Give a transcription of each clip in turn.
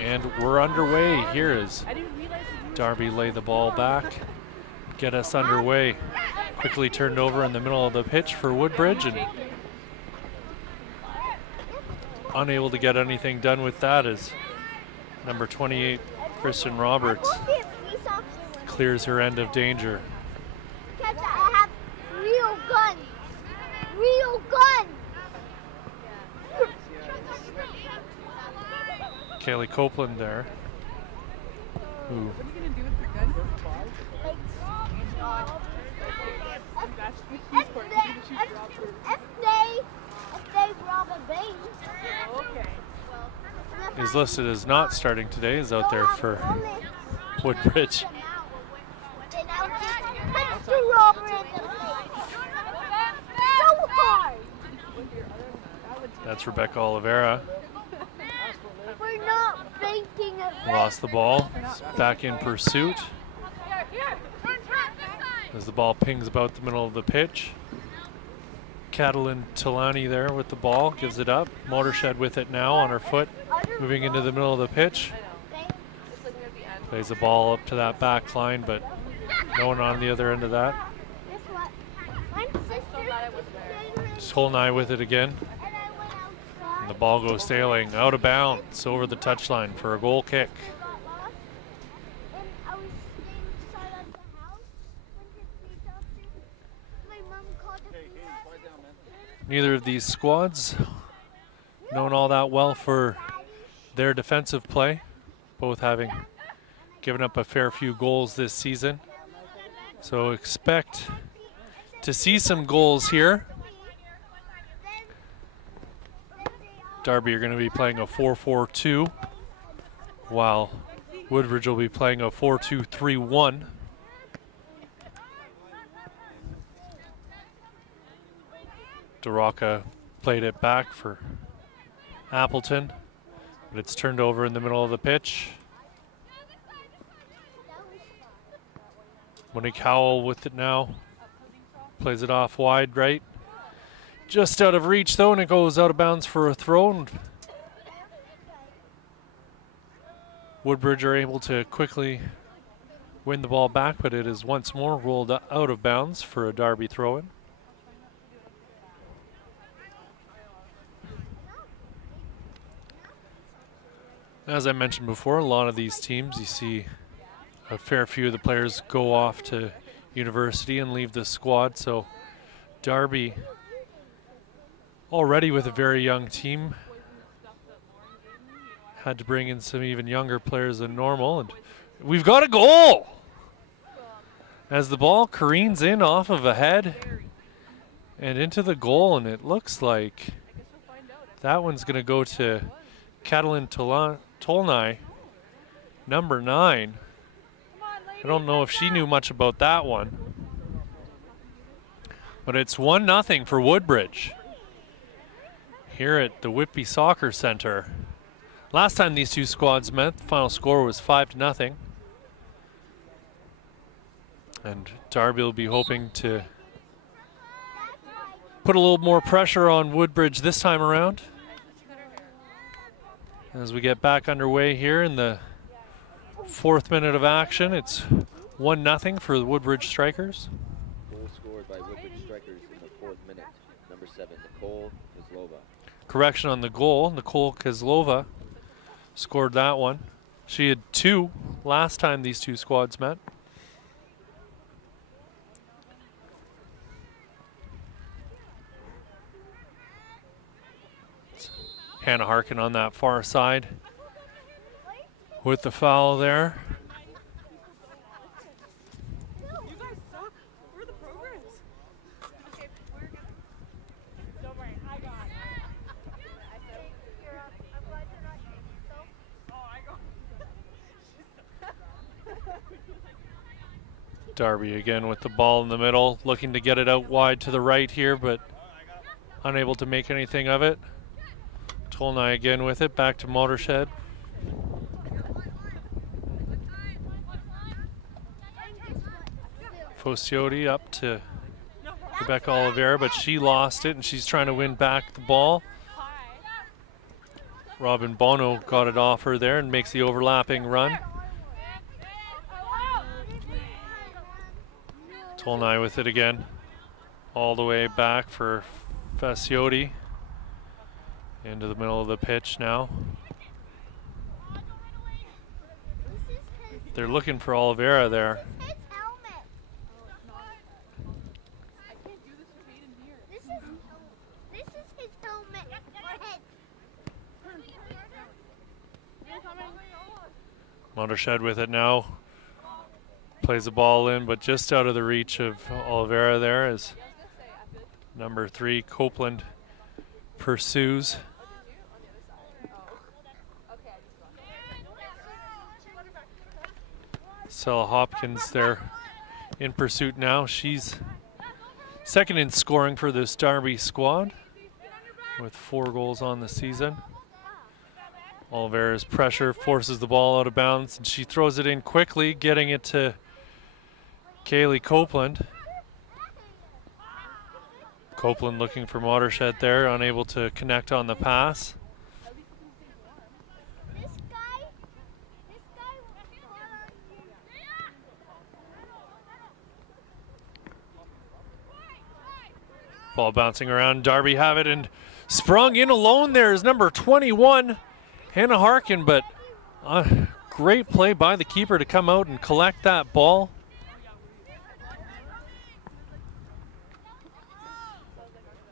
And we're underway. Here is Darby lay the ball back, get us underway. Quickly turned over in the middle of the pitch for Woodbridge, and unable to get anything done with that as number 28, Kristen Roberts, clears her end of danger. I have real guns. Real guns. Kaylee Copeland there. Who is listed as not starting today, is out there for Woodbridge. That's Rebecca Oliveira. We're not faking it. Lost the ball. Back in pursuit. As the ball pings about the middle of the pitch. Catalin Talani there with the ball, gives it up. Motorshed with it now on her foot, moving into the middle of the pitch. Plays the ball up to that back line, but no one on the other end of that. Tolnai with it again. And the ball goes sailing out of bounds over the touchline for a goal kick. Neither of these squads known all that well for their defensive play, both having given up a fair few goals this season. So expect to see some goals here. Darby are going to be playing a 4-4-2, while Woodbridge will be playing a 4-2-3-1. DeRocca played it back for Appleton, but it's turned over in the middle of the pitch. Monique Howell with it now. Plays it off wide right. Just out of reach though, and it goes out of bounds for a throw. Woodbridge are able to quickly win the ball back, but it is once more rolled out of bounds for a Darby throw-in. As I mentioned before, a lot of these teams, you see a fair few of the players go off to university and leave the squad. So Darby, already with a very young team, had to bring in some even younger players than normal. And we've got a goal! As the ball careens in off of a head and into the goal, and it looks like that one's going to go to Catalin Tolnai, number 9. I don't know if she knew much about that one, but it's 1-0 for Woodbridge here at the Whitby Soccer Center. Last time these two squads met, the final score was 5-0. And Darby will be hoping to put a little more pressure on Woodbridge this time around. As we get back underway here in the 4th minute of action, it's 1-0 for the Woodbridge Strikers. Goal scored by Woodbridge Strikers in the 4th minute. Number 7, Nicole Kozlova. Correction on the goal. Nicole Kozlova scored that one. She had 2 last time these two squads met. Hannah Harkin on that far side with the foul there. You guys suck. Where are the programs? Okay, we're gonna. Don't worry, I got it. I'm glad you're not taking yourself. Oh, I got. Darby again with the ball in the middle, looking to get it out wide to the right here, but unable to make anything of it. Tolnai again with it, back to Motorshed. Fosciotti up to Rebecca Oliveira, but she lost it and she's trying to win back the ball. Robin Bono got it off her there and makes the overlapping run. Tolnai with it again. All the way back for Faciotti. Into the middle of the pitch now. They're looking for Oliveira there. Motorshed with it now. Plays the ball in, but just out of the reach of Oliveira there as number 3, Copeland, pursues. Stella Hopkins there in pursuit now. She's second in scoring for this Darby squad with 4 goals on the season. Oliveira's pressure forces the ball out of bounds, and she throws it in quickly, getting it to Kaylee Copeland. Copeland looking for Motorshed there, unable to connect on the pass. Ball bouncing around, Darby have it, and sprung in alone there is number 21, Hannah Harkin, but a great play by the keeper to come out and collect that ball.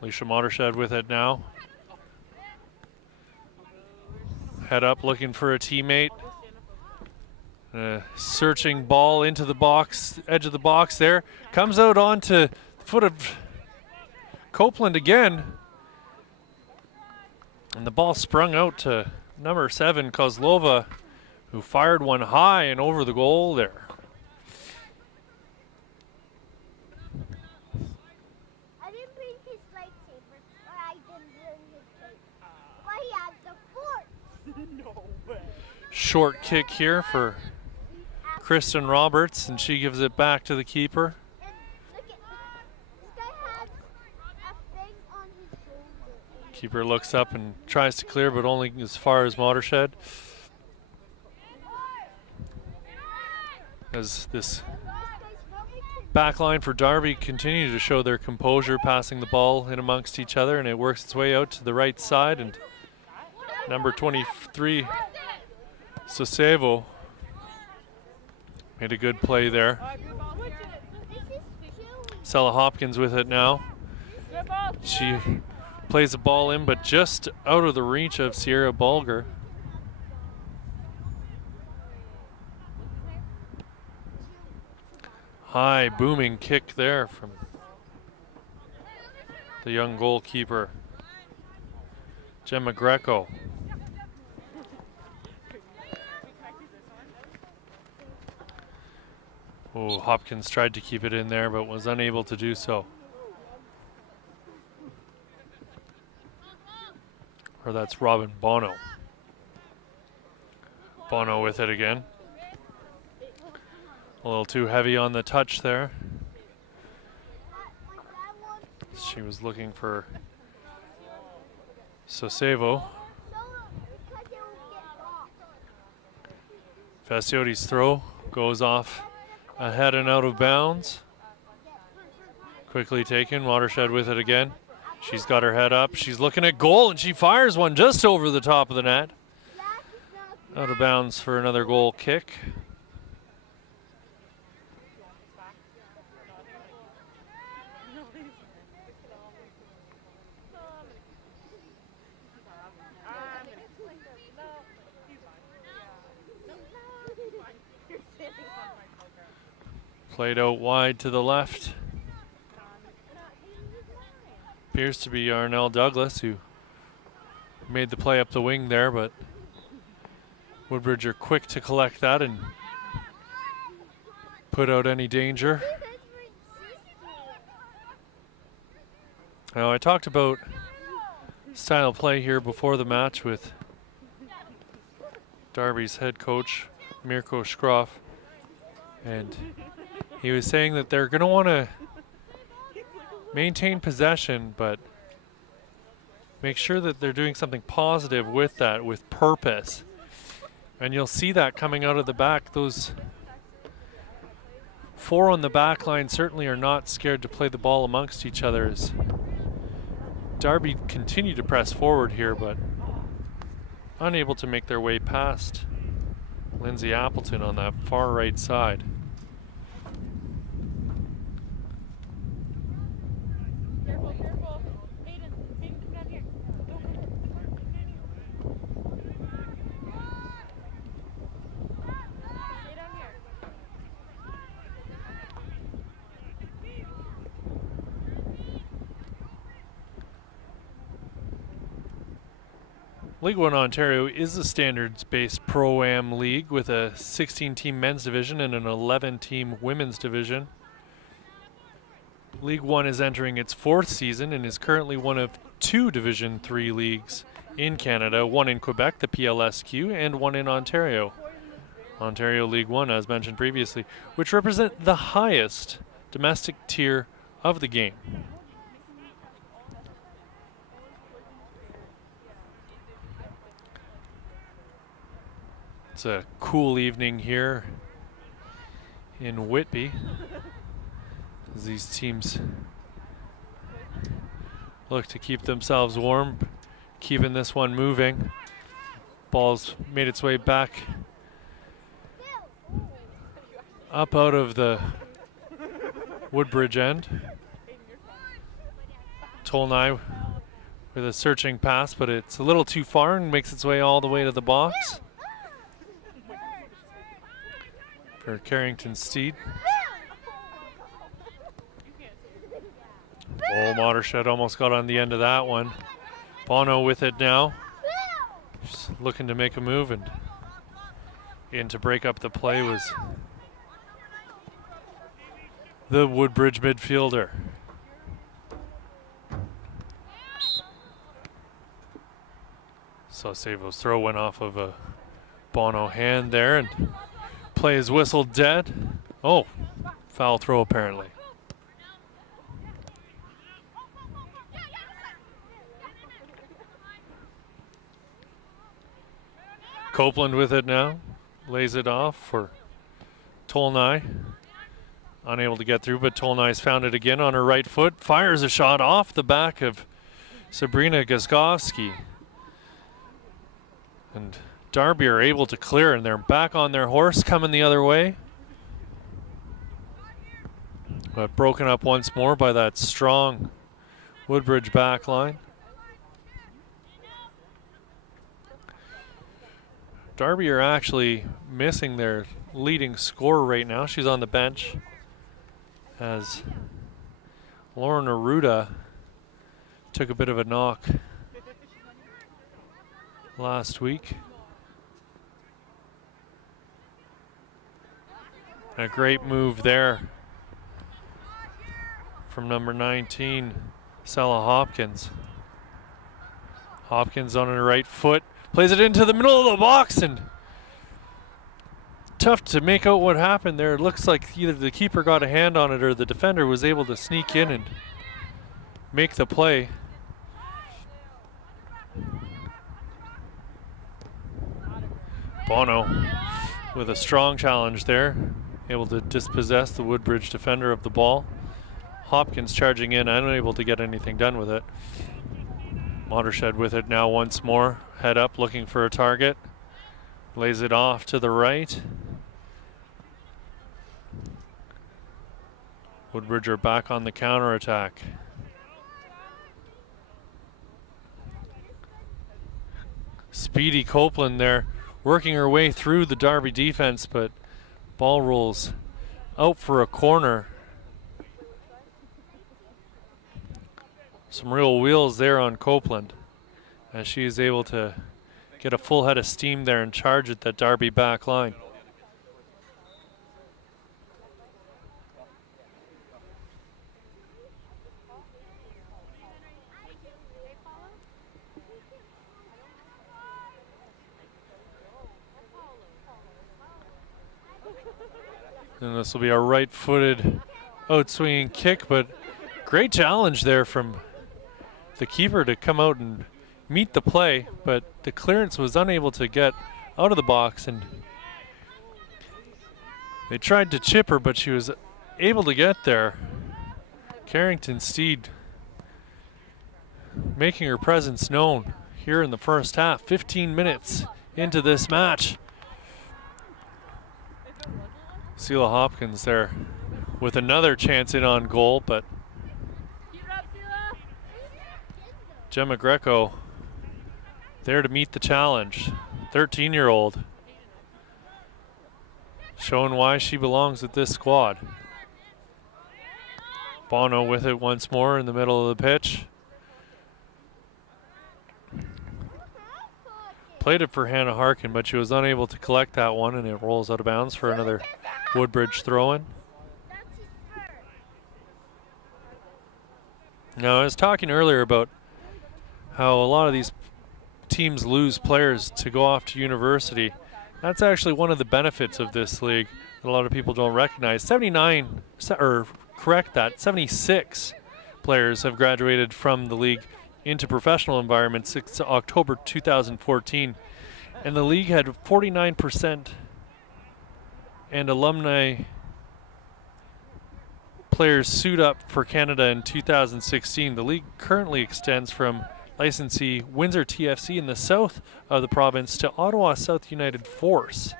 Alicia Motorshed with it now. Head up looking for a teammate. Searching ball into the box, edge of the box there. Comes out onto the foot of Copeland again. And the ball sprung out to number 7, Kozlova, who fired one high and over the goal there. I didn't bring his lightsaber, or I didn't bring his tape. But he has the force. No way. Short kick here for Kristen Roberts, and she gives it back to the keeper. And look at this guy has a thing on his shoulder. Keeper looks up and tries to clear, but only as far as Motorshed. As this back line for Darby continue to show their composure, passing the ball in amongst each other, and it works its way out to the right side, and number 23, Sosevo, made a good play there. Stella Hopkins with it now. She plays the ball in, but just out of the reach of Sierra Bulger. High booming kick there from the young goalkeeper, Gemma Greco. Oh, Hopkins tried to keep it in there, but was unable to do so. Or that's Robin Bono. Bono with it again. A little too heavy on the touch there. She was looking for Sosevo. Faciotti's throw goes off ahead and out of bounds. Quickly taken, Motorshed with it again. She's got her head up, she's looking at goal, and she fires one just over the top of the net. Out of bounds for another goal kick. Played out wide to the left. Appears to be Arnell Douglas, who made the play up the wing there, but Woodbridge are quick to collect that and put out any danger. Now, I talked about style of play here before the match with Darby's head coach, Mirko Schroff, and he was saying that they're going to want to maintain possession, but Make sure that they're doing something positive with that, with purpose. And you'll see that coming out of the back. Those 4 on the back line certainly are not scared to play the ball amongst each other. As Darby continue to press forward here, but unable to make their way past Lindsay Appleton on that far right side. Careful, careful. Hayden, come down here. Go, come down here. Stay down here. League One Ontario is a standards-based Pro-Am league with a 16-team men's division and an 11-team women's division. League One is entering its 4th season and is currently one of 2 Division 3 leagues in Canada, one in Quebec, the PLSQ, and one in Ontario. Ontario League One, as mentioned previously, which represent the highest domestic tier of the game. It's a cool evening here in Whitby as these teams look to keep themselves warm, keeping this one moving. Ball's made its way back up out of the Woodbridge end. Tolnai with a searching pass, but it's a little too far and makes its way all the way to the box. For Carrington Steed. Oh, Watershed almost got on the end of that one. Bono with it now. Just looking to make a move, and in to break up the play was the Woodbridge midfielder. Saucevo's throw went off of a Bono hand there, and play is whistled dead. Oh, foul throw apparently. Copeland with it now. Lays it off for Tolnai. Unable to get through, but Tolnai's found it again on her right foot. Fires a shot off the back of Sabrina Goskovsky. And Darby are able to clear, and they're back on their horse coming the other way. But broken up once more by that strong Woodbridge back line. Darby are actually missing their leading scorer right now. She's on the bench as Lauren Aruda took a bit of a knock last week. A great move there from number 19, Sella Hopkins. Hopkins on her right foot, plays it into the middle of the box, and tough to make out what happened there. It looks like either the keeper got a hand on it or the defender was able to sneak in and make the play. Bono with a strong challenge there, able to dispossess the Woodbridge defender of the ball. Hopkins charging in, unable to get anything done with it. Watershed with it now once more, head up looking for a target. Lays it off to the right. Woodbridge are back on the counterattack. Speedy Copeland there, working her way through the Darby defense, but ball rolls out for a corner. Some real wheels there on Copeland as she is able to get a full head of steam there and charge at that Darby back line. And this will be a right-footed out-swinging kick, but great challenge there from the keeper to come out and meet the play, but the clearance was unable to get out of the box, and they tried to chip her, but she was able to get there. Carrington Steed making her presence known here in the first half. 15 minutes into this match. Sela Hopkins there with another chance in on goal, but Gemma Greco there to meet the challenge. 13-year-old showing why she belongs with this squad. Bono with it once more in the middle of the pitch. Played it for Hannah Harkin, but she was unable to collect that one, and it rolls out of bounds for another Woodbridge throw-in. Now, I was talking earlier about how a lot of these teams lose players to go off to university. That's actually one of the benefits of this league that a lot of people don't recognize. 76 players have graduated from the league into professional environments since October 2014. And the league had 49% and alumni players suit up for Canada in 2016. The league currently extends from licensee Windsor TFC in the south of the province to Ottawa South United Force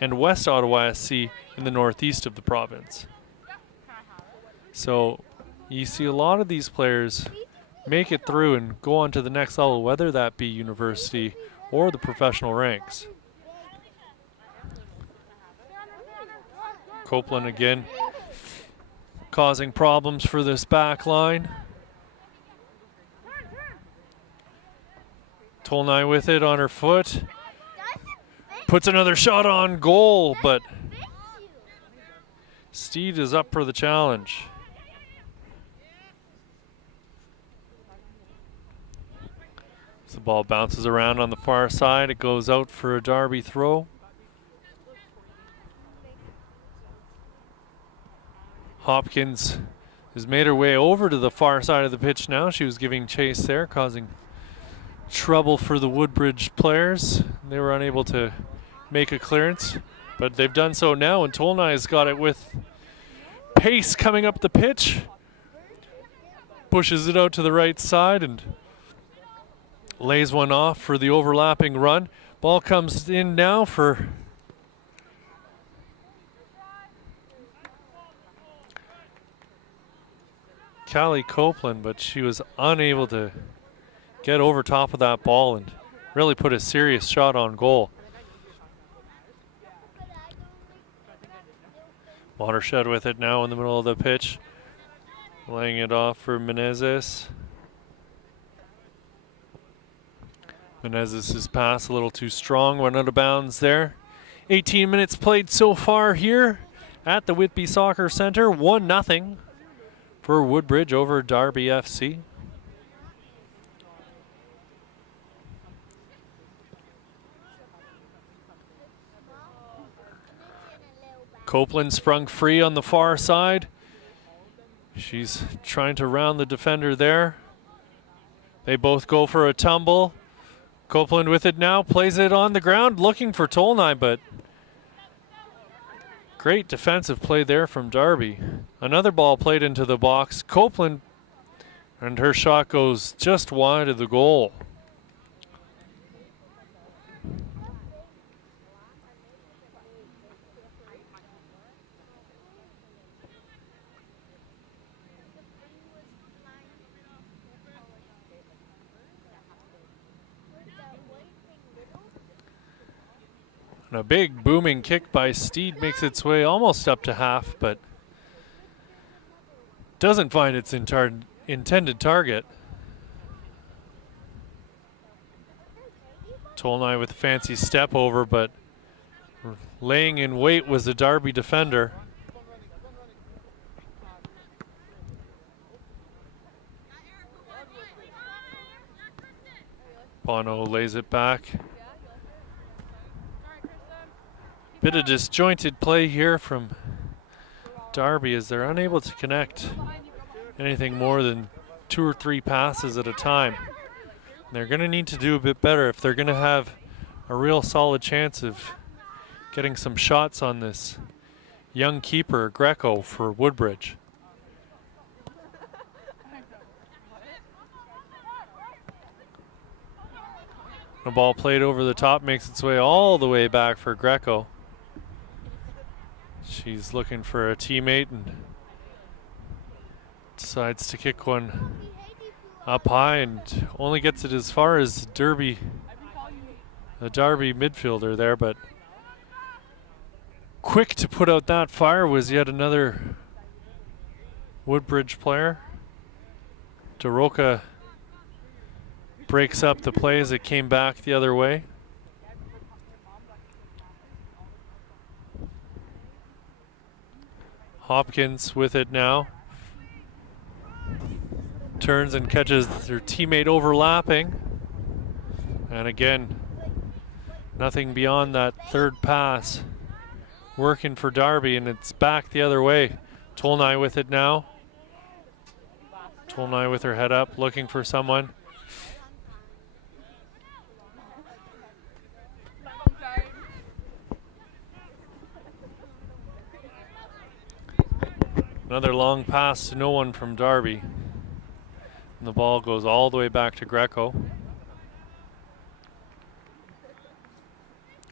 and West Ottawa SC in the northeast of the province. So you see a lot of these players make it through and go on to the next level, whether that be university or the professional ranks. Copeland again causing problems for this back line. Tolnai with it on her foot. Puts another shot on goal, but Steed is up for the challenge. As the ball bounces around on the far side, it goes out for a Darby throw. Hopkins has made her way over to the far side of the pitch now. She was giving chase there, causing trouble for the Woodbridge players. They were unable to make a clearance, but they've done so now, and Tolnai's got it with pace coming up the pitch. Pushes it out to the right side and lays one off for the overlapping run. Ball comes in now for Callie Copeland, but she was unable to get over top of that ball and really put a serious shot on goal. Watershed with it now in the middle of the pitch, laying it off for Menezes. Menezes' pass a little too strong, went out of bounds there. 18 minutes played so far here at the Whitby Soccer Center. 1-0 for Woodbridge over Darby FC. Copeland sprung free on the far side. She's trying to round the defender there. They both go for a tumble. Copeland with it now, plays it on the ground, looking for Tolnai, but great defensive play there from Darby. Another ball played into the box. Copeland, and her shot goes just wide of the goal. And a big booming kick by Steed makes its way almost up to half, but doesn't find its intended target. Tolnai with a fancy step over, but laying in wait was the Darby defender. Bono lays it back. Bit of disjointed play here from Darby as they're unable to connect anything more than 2 or 3 passes at a time. They're going to need to do a bit better if they're going to have a real solid chance of getting some shots on this young keeper, Greco, for Woodbridge. The ball played over the top, makes its way all the way back for Greco. She's looking for a teammate and decides to kick one up high and only gets it as far as Darby, the Darby midfielder there, but quick to put out that fire was yet another Woodbridge player. Daroka breaks up the play as it came back the other way. Hopkins with it now. Turns and catches their teammate overlapping. And again, nothing beyond that third pass working for Darby, and it's back the other way. Tolnai with it now. Tolnai with her head up, looking for someone. Another long pass to no one from Darby. And the ball goes all the way back to Greco.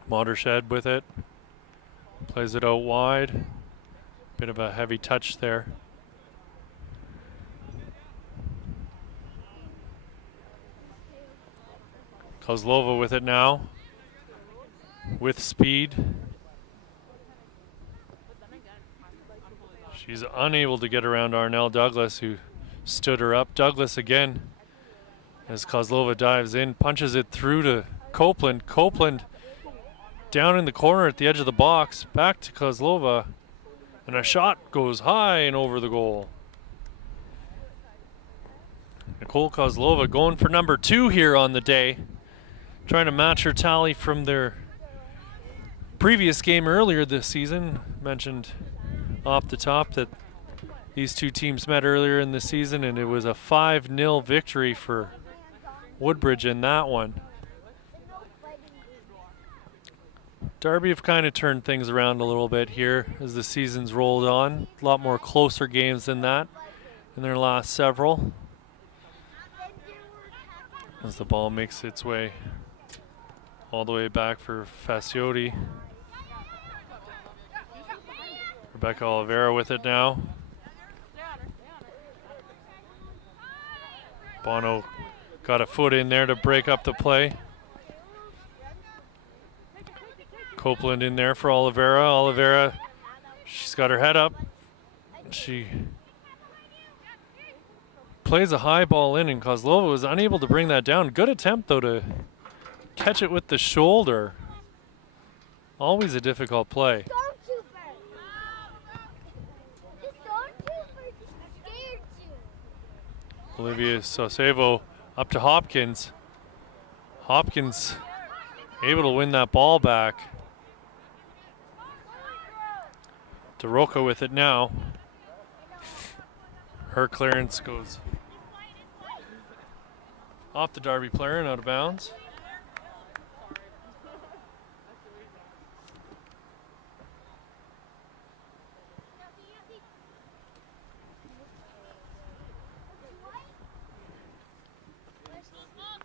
Watershed with it. Plays it out wide. Bit of a heavy touch there. Kozlova with it now. With speed. She's unable to get around Arnell Douglas, who stood her up. Douglas again, as Kozlova dives in, punches it through to Copeland. Copeland down in the corner at the edge of the box, back to Kozlova, and a shot goes high and over the goal. Nicole Kozlova going for number 2 here on the day, trying to match her tally from their previous game earlier this season. Mentioned off the top that these two teams met earlier in the season, and it was a 5-0 victory for Woodbridge in that one. Darby have kind of turned things around a little bit here as the season's rolled on. A lot more closer games than that in their last several. As the ball makes its way all the way back for Faciotti. Rebecca Oliveira with it now. Bono got a foot in there to break up the play. Copeland in there for Oliveira. Oliveira, she's got her head up. She plays a high ball in, and Kozlova was unable to bring that down. Good attempt, though, to catch it with the shoulder. Always a difficult play. Olivia Sosevo up to Hopkins. Hopkins able to win that ball back. Daroka with it now. Her clearance goes off the Darby player and out of bounds.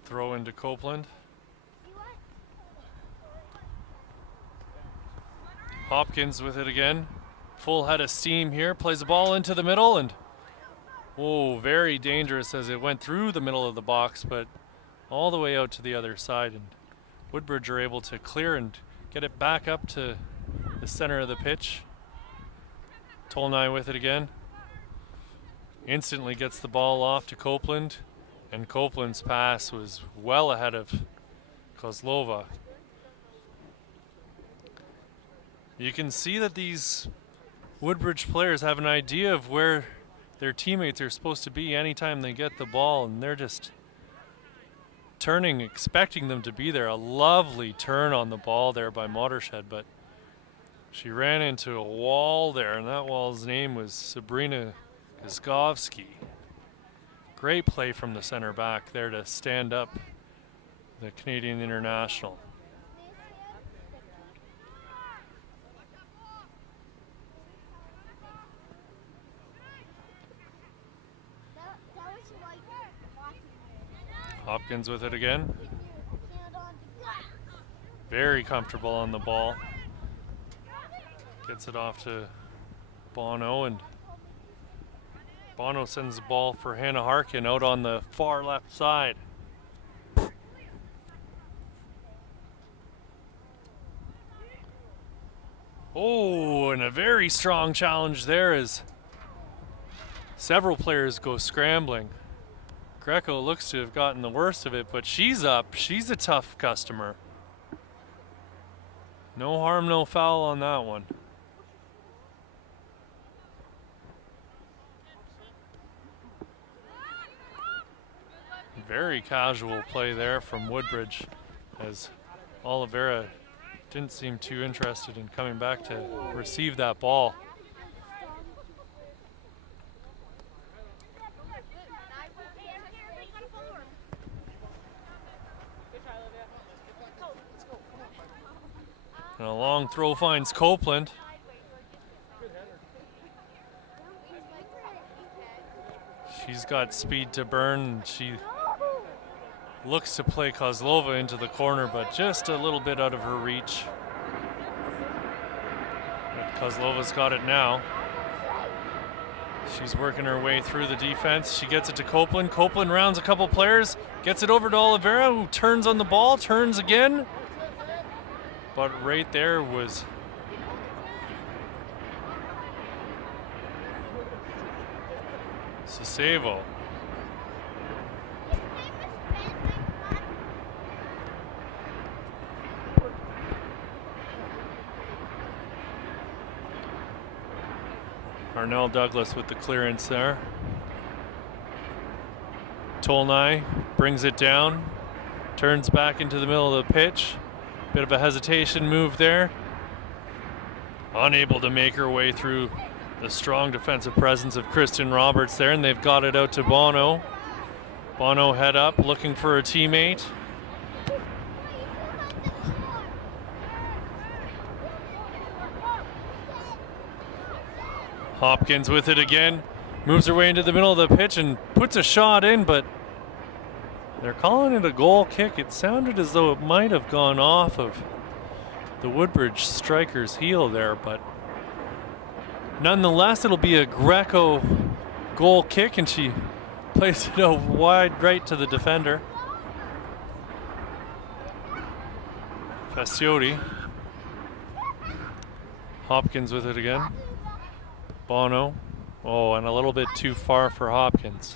Throw into Copeland. Hopkins with it again. Full head of steam here. Plays the ball into the middle, and whoa, very dangerous as it went through the middle of the box, but all the way out to the other side. And Woodbridge are able to clear and get it back up to the center of the pitch. Tolnai with it again. Instantly gets the ball off to Copeland. And Copeland's pass was well ahead of Kozlova. You can see that these Woodbridge players have an idea of where their teammates are supposed to be anytime they get the ball, and they're just turning, expecting them to be there. A lovely turn on the ball there by Watershed, but she ran into a wall there, and that wall's name was Sabrina Goskovsky. Great play from the center back there to stand up the Canadian international. That was like watching Hopkins with it again. hand on the glass. Very comfortable on the ball. Gets it off to Bono, and Bono sends the ball for Hannah Harkin out on the far left side. Oh, and a very strong challenge there as several players go scrambling. Greco looks to have gotten the worst of it, but she's up. She's a tough customer. No harm, no foul on that one. Very casual play there from Woodbridge as Oliveira didn't seem too interested in coming back to receive that ball. And a long throw finds Copeland. She's got speed to burn, and she looks to play Kozlova into the corner, but just a little bit out of her reach. But Kozlova's got it now. She's working her way through the defense. She gets it to Copeland. Copeland rounds a couple players, gets it over to Oliveira, who turns on the ball, turns again. But right there was Sasebo. Arnell Douglas with the clearance there. Tolnai brings it down, turns back into the middle of the pitch. Bit of a hesitation move there. Unable to make her way through the strong defensive presence of Kristen Roberts there, and they've got it out to Bono. Bono head up, looking for a teammate. Hopkins with it again. Moves her way into the middle of the pitch and puts a shot in, but they're calling it a goal kick. It sounded as though it might have gone off of the Woodbridge striker's heel there, but nonetheless, it'll be a Greco goal kick, and she plays it out wide right to the defender. Fasciotti. Hopkins with it again. Bono. Oh, and a little bit too far for Hopkins.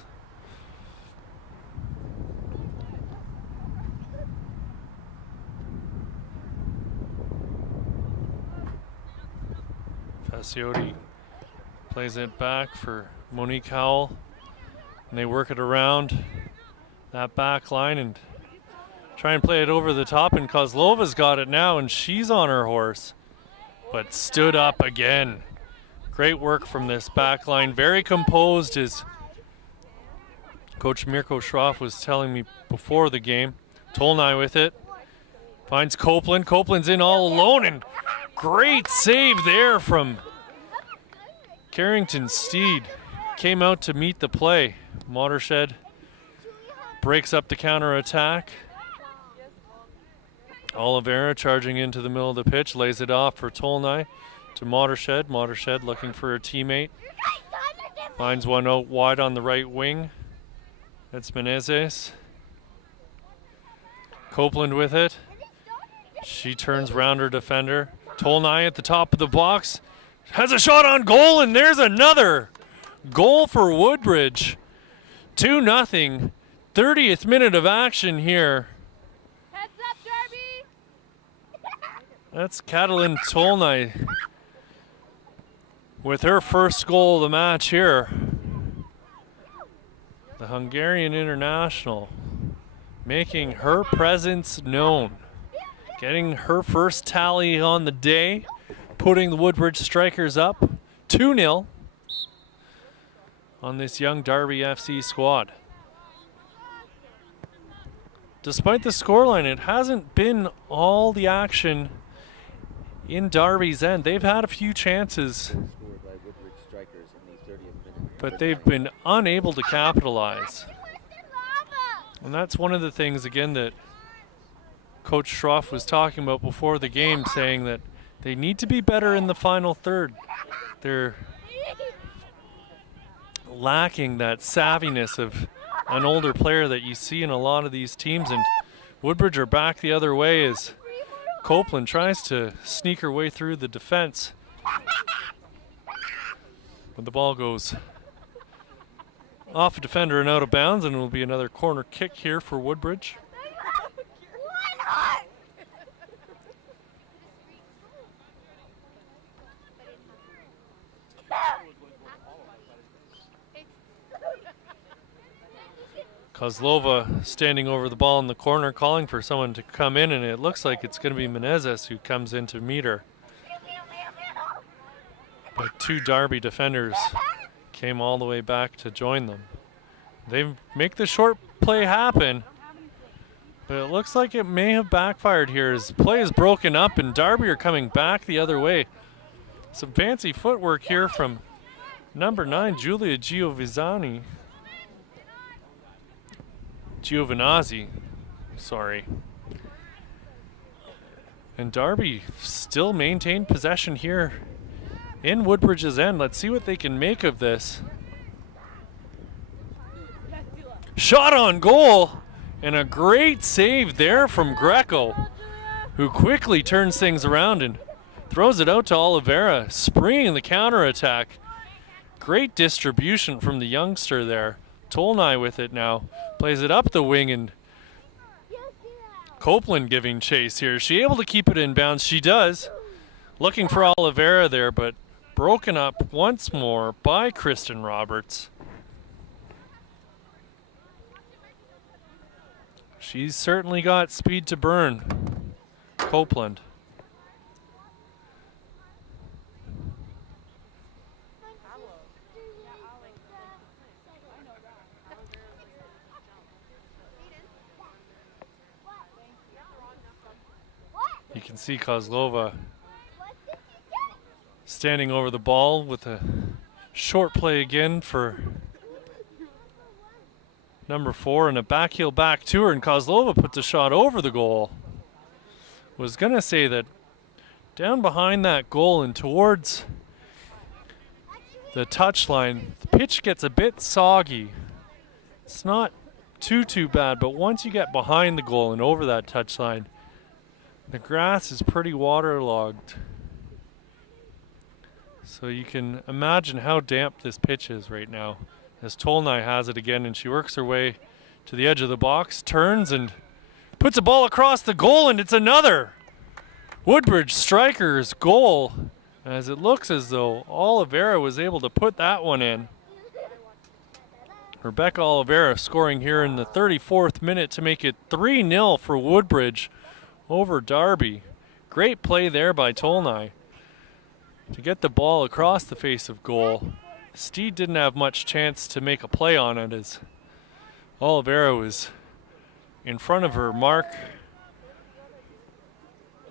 Fasciotti plays it back for Monique Howell, and they work it around that back line and try and play it over the top, and Kozlova's got it now, and she's on her horse, but stood up again. Great work from this back line. Very composed, as Coach Mirko Schroff was telling me before the game. Tolnai with it. Finds Copeland. Copeland's in all alone, and great save there from Carrington Steed. Came out to meet the play. Watershed breaks up the counterattack. Oliveira charging into the middle of the pitch, lays it off for Tolnai to Watershed. Watershed looking for a teammate. Finds one out wide on the right wing. That's Menezes. Copeland with it. She turns round her defender. Tolnai at the top of the box. Has a shot on goal, and there's another goal for Woodbridge. 2-0. 30th minute of action here. Heads up, Darby! That's Catalin Tolnai with her first goal of the match here. The Hungarian international making her presence known. Getting her first tally on the day, putting the Woodbridge Strikers up 2-0 on this young Darby FC squad. despite the scoreline, it hasn't been all the action in Darby's end. They've had a few chances, Scored by Woodbridge strikers in the 30th minute. but they've been unable to capitalize. And that's one of the things, again, that Coach Schroff was talking about before the game, saying that they need to be better in the final third. They're lacking that savviness of an older player that you see in a lot of these teams, and Woodbridge are back the other way as Copeland tries to sneak her way through the defense. But the ball goes off a defender and out of bounds, and it will be another corner kick here for Woodbridge. Kozlova standing over the ball in the corner, calling for someone to come in, and it looks like it's going to be Menezes who comes in to meet her. But two Darby defenders came all the way back to join them. They make the short play happen, but it looks like it may have backfired here as play is broken up and Darby are coming back the other way. Some fancy footwork here from number 9, Giulia Giovinazzi, sorry. And Darby still maintained possession here in Woodbridge's end. Let's see what they can make of this. Shot on goal, and a great save there from Greco, who quickly turns things around and throws it out to Oliveira, springing the counterattack. Great distribution from the youngster there. Tolnai with it now. Plays it up the wing, and Copeland giving chase here. Is she able to keep it in bounds? She does. Looking for Oliveira there, but broken up once more by Kristen Roberts. She's certainly got speed to burn, Copeland. You can see Kozlova standing over the ball with a short play again for number 4 and a back heel back to her, and Kozlova puts a shot over the goal. Was gonna say that down behind that goal and towards the touchline, the pitch gets a bit soggy. It's not too bad, but once you get behind the goal and over that touchline, the grass is pretty waterlogged. So you can imagine how damp this pitch is right now. As Tolnai has it again, and she works her way to the edge of the box, turns and puts a ball across the goal, and it's another Woodbridge striker's goal, as it looks as though Oliveira was able to put that one in. Rebecca Oliveira scoring here in the 34th minute to make it 3-0 for Woodbridge over Darby. Great play there by Tolnai to get the ball across the face of goal. Steed didn't have much chance to make a play on it as Oliveira was in front of her mark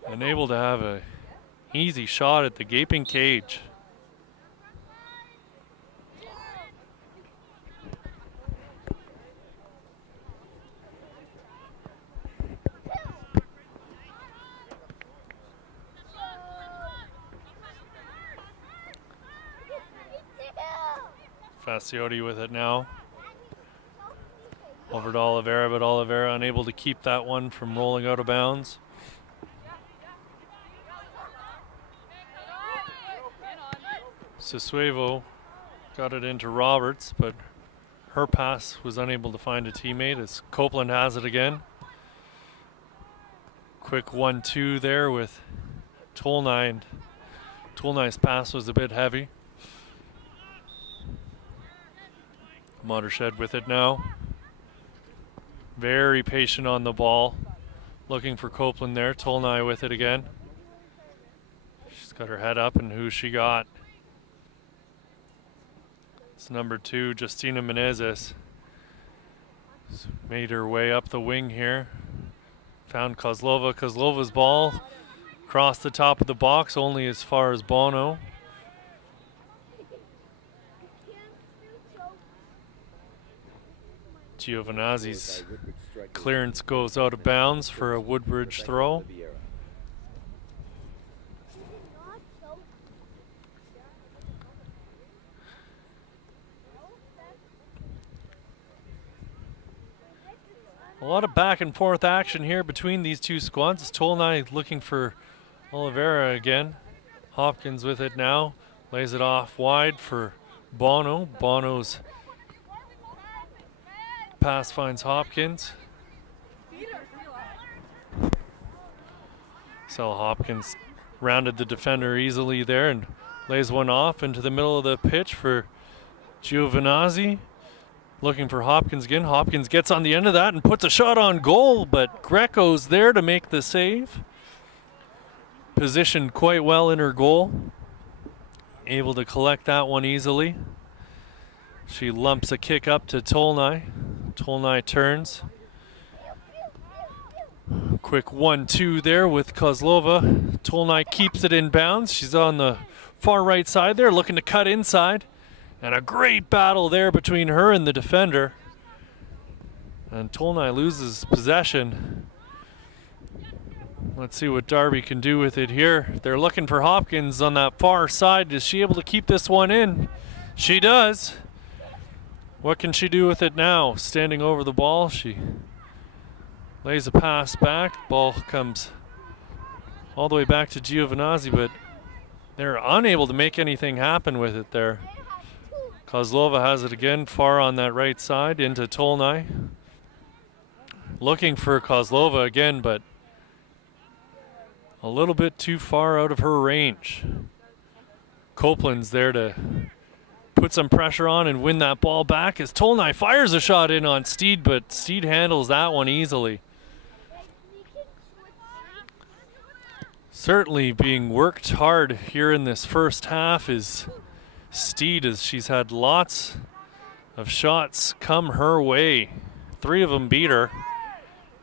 and able to have an easy shot at the gaping cage. Fasciotti with it now. Over to Oliveira, but Oliveira unable to keep that one from rolling out of bounds. Sisuevo got it into Roberts, but her pass was unable to find a teammate as Copeland has it again. Quick 1-2 there with Tolnai, and Tolnai's pass was a bit heavy. Watershed with it now. Very patient on the ball. Looking for Copeland there. Tolnai with it again. She's got her head up, and who she got? It's number 2, Justina Menezes. Made her way up the wing here. Found Kozlova. Kozlova's ball crossed the top of the box, only as far as Bono. Giovinazzi's clearance goes out of bounds for a Woodbridge throw. A lot of back and forth action here between these two squads. Tolnai looking for Oliveira again. Hopkins with it now. Lays it off wide for Bono. Bono's pass finds Hopkins. So Hopkins rounded the defender easily there and lays one off into the middle of the pitch for Giovinazzi. Looking for Hopkins again. Hopkins gets on the end of that and puts a shot on goal, but Greco's there to make the save. Positioned quite well in her goal. Able to collect that one easily. She lumps a kick up to Tolnai. Tolnai turns. Quick 1-2 there with Kozlova. Tolnai keeps it in bounds. She's on the far right side there, looking to cut inside. And a great battle there between her and the defender. And Tolnai loses possession. Let's see what Darby can do with it here. They're looking for Hopkins on that far side. Is she able to keep this one in? She does. What can she do with it now? Standing over the ball, she lays a pass back. Ball comes all the way back to Giovinazzi, but they're unable to make anything happen with it there. Kozlova has it again, far on that right side into Tolnai. Looking for Kozlova again, but a little bit too far out of her range. Copeland's there to put some pressure on and win that ball back as Tolnai fires a shot in on Steed, but Steed handles that one easily. Certainly being worked hard here in this first half is Steed, as she's had lots of shots come her way. 3 of them beat her,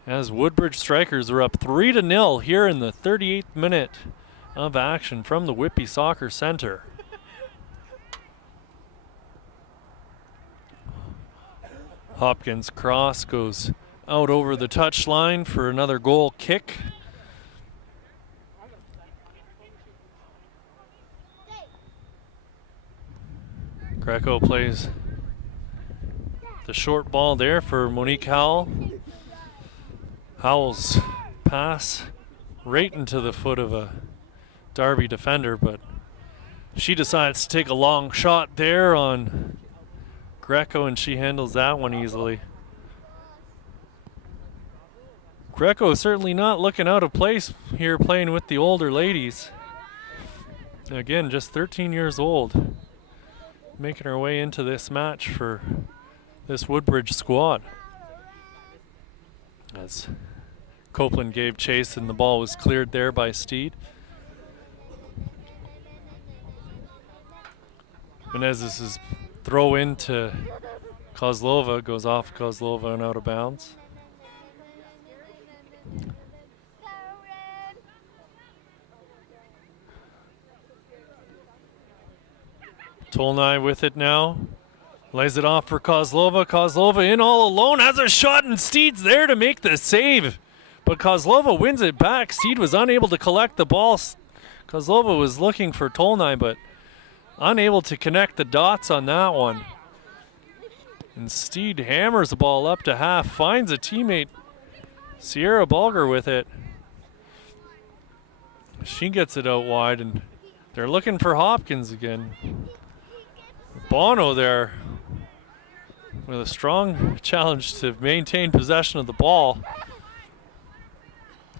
as Woodbridge Strikers are up 3-0 here in the 38th minute of action from the Whitby Soccer Center. Hopkins' cross goes out over the touchline for another goal kick. Greco plays the short ball there for Monique Howell. Howell's pass right into the foot of a Darby defender, but she decides to take a long shot there on Greco, and she handles that one easily. Greco certainly not looking out of place here playing with the older ladies. Again, just 13 years old. Making her way into this match for this Woodbridge squad. As Copeland gave chase and the ball was cleared there by Steed. Menezes' throw into Kozlova goes off Kozlova and out of bounds. Tolnai with it now. Lays it off for Kozlova. Kozlova in all alone, has a shot, and Steed's there to make the save. But Kozlova wins it back. Steed was unable to collect the ball. Kozlova was looking for Tolnai, but unable to connect the dots on that one. And Steed hammers the ball up to half, finds a teammate, Sierra Bulger, with it. She gets it out wide, and they're looking for Hopkins again. Bono there with a strong challenge to maintain possession of the ball.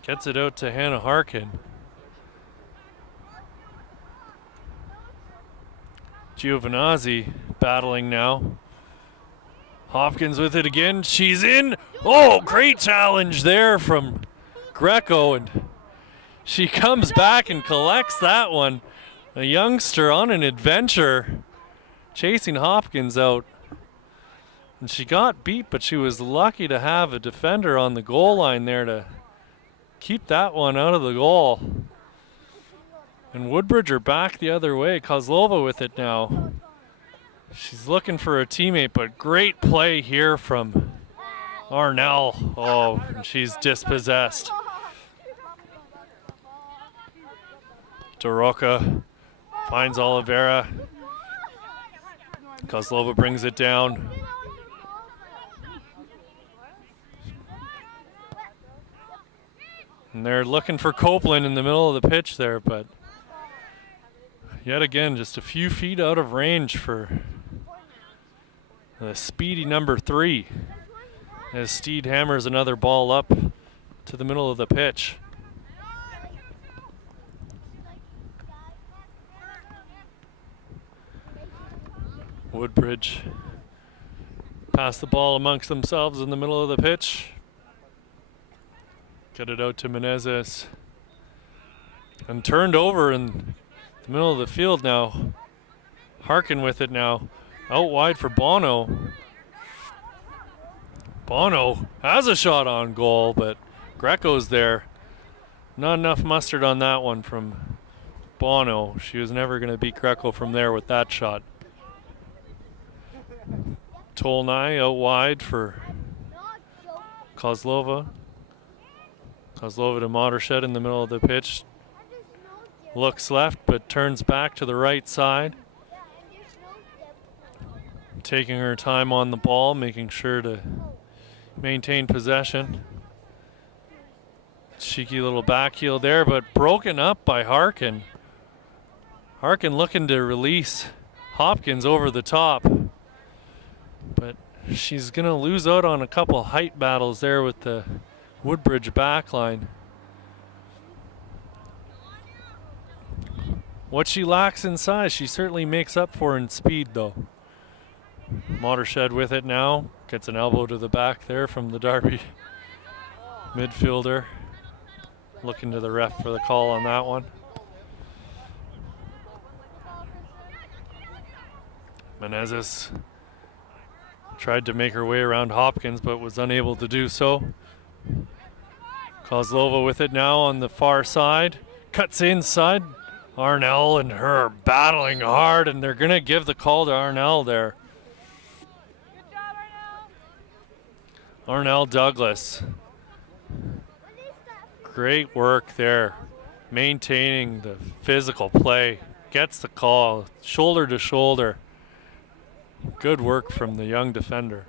Gets it out to Hannah Harkin. Giovinazzi battling now. Hopkins with it again. She's in. Oh, great challenge there from Greco, and she comes back and collects that one. A youngster on an adventure, chasing Hopkins out. And she got beat, but she was lucky to have a defender on the goal line there to keep that one out of the goal. And Woodbridge are back the other way. Kozlova with it now. She's looking for a teammate, but great play here from Arnell. Oh, and she's dispossessed. Doroka finds Oliveira. Kozlova brings it down. And they're looking for Copeland in the middle of the pitch there, but yet again, just a few feet out of range for the speedy number 3 as Steed hammers another ball up to the middle of the pitch. Woodbridge pass the ball amongst themselves in the middle of the pitch. Get it out to Menezes. And turned over in the middle of the field now. Harkin with it now. Out wide for Bono. Bono has a shot on goal, but Greco's there. Not enough mustard on that one from Bono. She was never going to beat Greco from there with that shot. Tolnai out wide for Kozlova. Kozlova to Modershed in the middle of the pitch. Looks left, but turns back to the right side. Taking her time on the ball, making sure to maintain possession. Cheeky little back heel there, but broken up by Harkin. Harkin looking to release Hopkins over the top. But she's going to lose out on a couple height battles there with the Woodbridge backline. What she lacks in size, she certainly makes up for in speed, though. Modershed with it now. Gets an elbow to the back there from the Darby midfielder. Looking to the ref for the call on that one. Menezes tried to make her way around Hopkins, but was unable to do so. Kozlova with it now on the far side. Cuts inside. Arnell and her are battling hard, and they're going to give the call to Arnell there. Good job, Arnell Douglas. Great work there. Maintaining the physical play. Gets the call. Shoulder to shoulder. Good work from the young defender.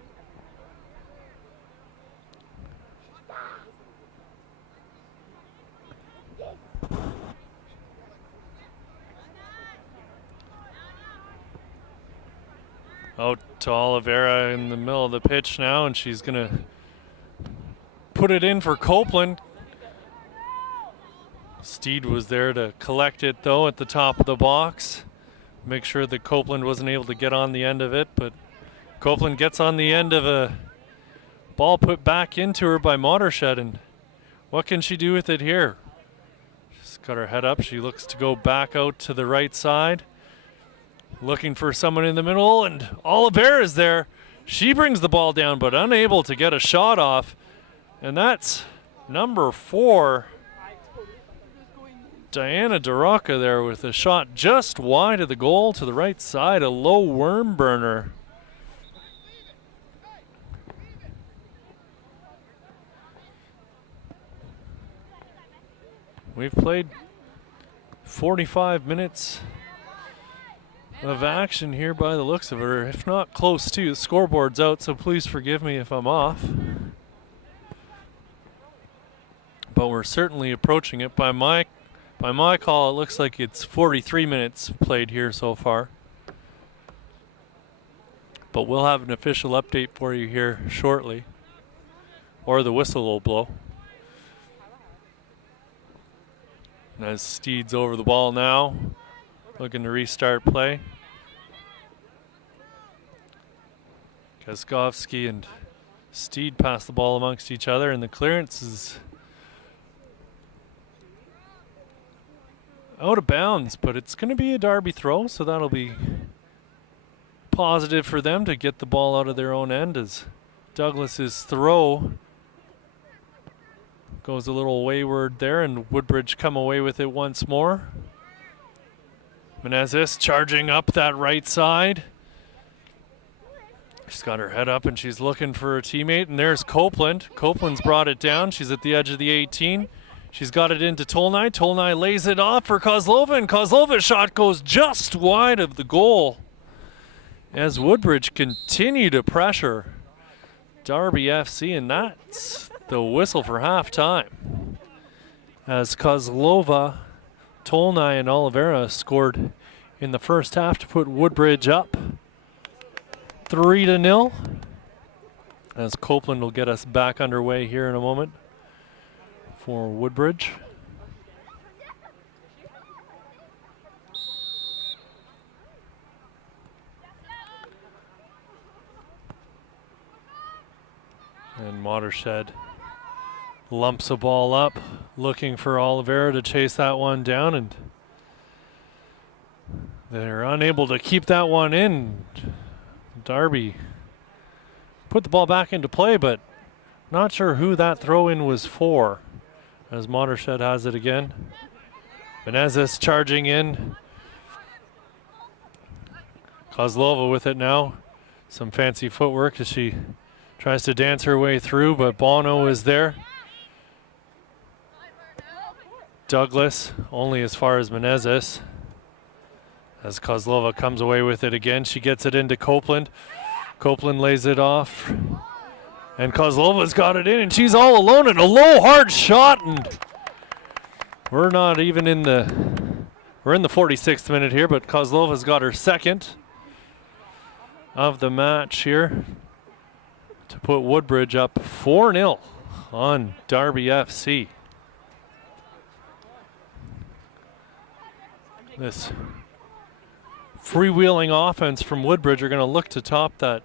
Out to Oliveira in the middle of the pitch now, and she's going to put it in for Copeland. Steed was there to collect it, though, at the top of the box. Make sure that Copeland wasn't able to get on the end of it, but Copeland gets on the end of a ball put back into her by Modershed, and what can she do with it here? She's got her head up. She looks to go back out to the right side. Looking for someone in the middle, and Oliveira is there. She brings the ball down, but unable to get a shot off. And that's number 4, Diana Doroka there with a shot just wide of the goal to the right side, a low worm burner. We've played 45 minutes of action here by the looks of her, if not close to. The scoreboard's out, so please forgive me if I'm off. But we're certainly approaching it. By my call, it looks like it's 43 minutes played here so far. But we'll have an official update for you here shortly, or the whistle will blow. And as Steed's over the ball now, looking to restart play. Kaskovsky and Steed pass the ball amongst each other, and the clearance is out of bounds, but it's going to be a Darby throw, so that'll be positive for them to get the ball out of their own end, as Douglas's throw goes a little wayward there, and Woodbridge come away with it once more. Menezes charging up that right side. She's got her head up and she's looking for a teammate, and there's Copeland. Copeland's brought it down. She's at the edge of the 18. She's got it into Tolnai. Tolnai lays it off for Kozlova, and Kozlova's shot goes just wide of the goal as Woodbridge continue to pressure Darby FC, and that's the whistle for halftime. As Kozlova, Tolnai, and Oliveira scored in the first half to put Woodbridge up 3-0. As Copeland will get us back underway here in a moment for Woodbridge. And Watershed lumps a ball up, looking for Oliveira to chase that one down, and they're unable to keep that one in. Darby put the ball back into play, but not sure who that throw-in was for, as Watershed has it again. Menezes charging in. Kozlova with it now. Some fancy footwork as she tries to dance her way through, but Bono is there. Douglas only as far as Menezes. As Kozlova comes away with it again, she gets it into Copeland. Copeland lays it off. And Kozlova's got it in, and she's all alone, and a low, hard shot, and we're not even in the, we're in the 46th minute here, but Kozlova's got her second of the match here to put Woodbridge up 4-0 on Darby FC. This freewheeling offense from Woodbridge are going to look to top that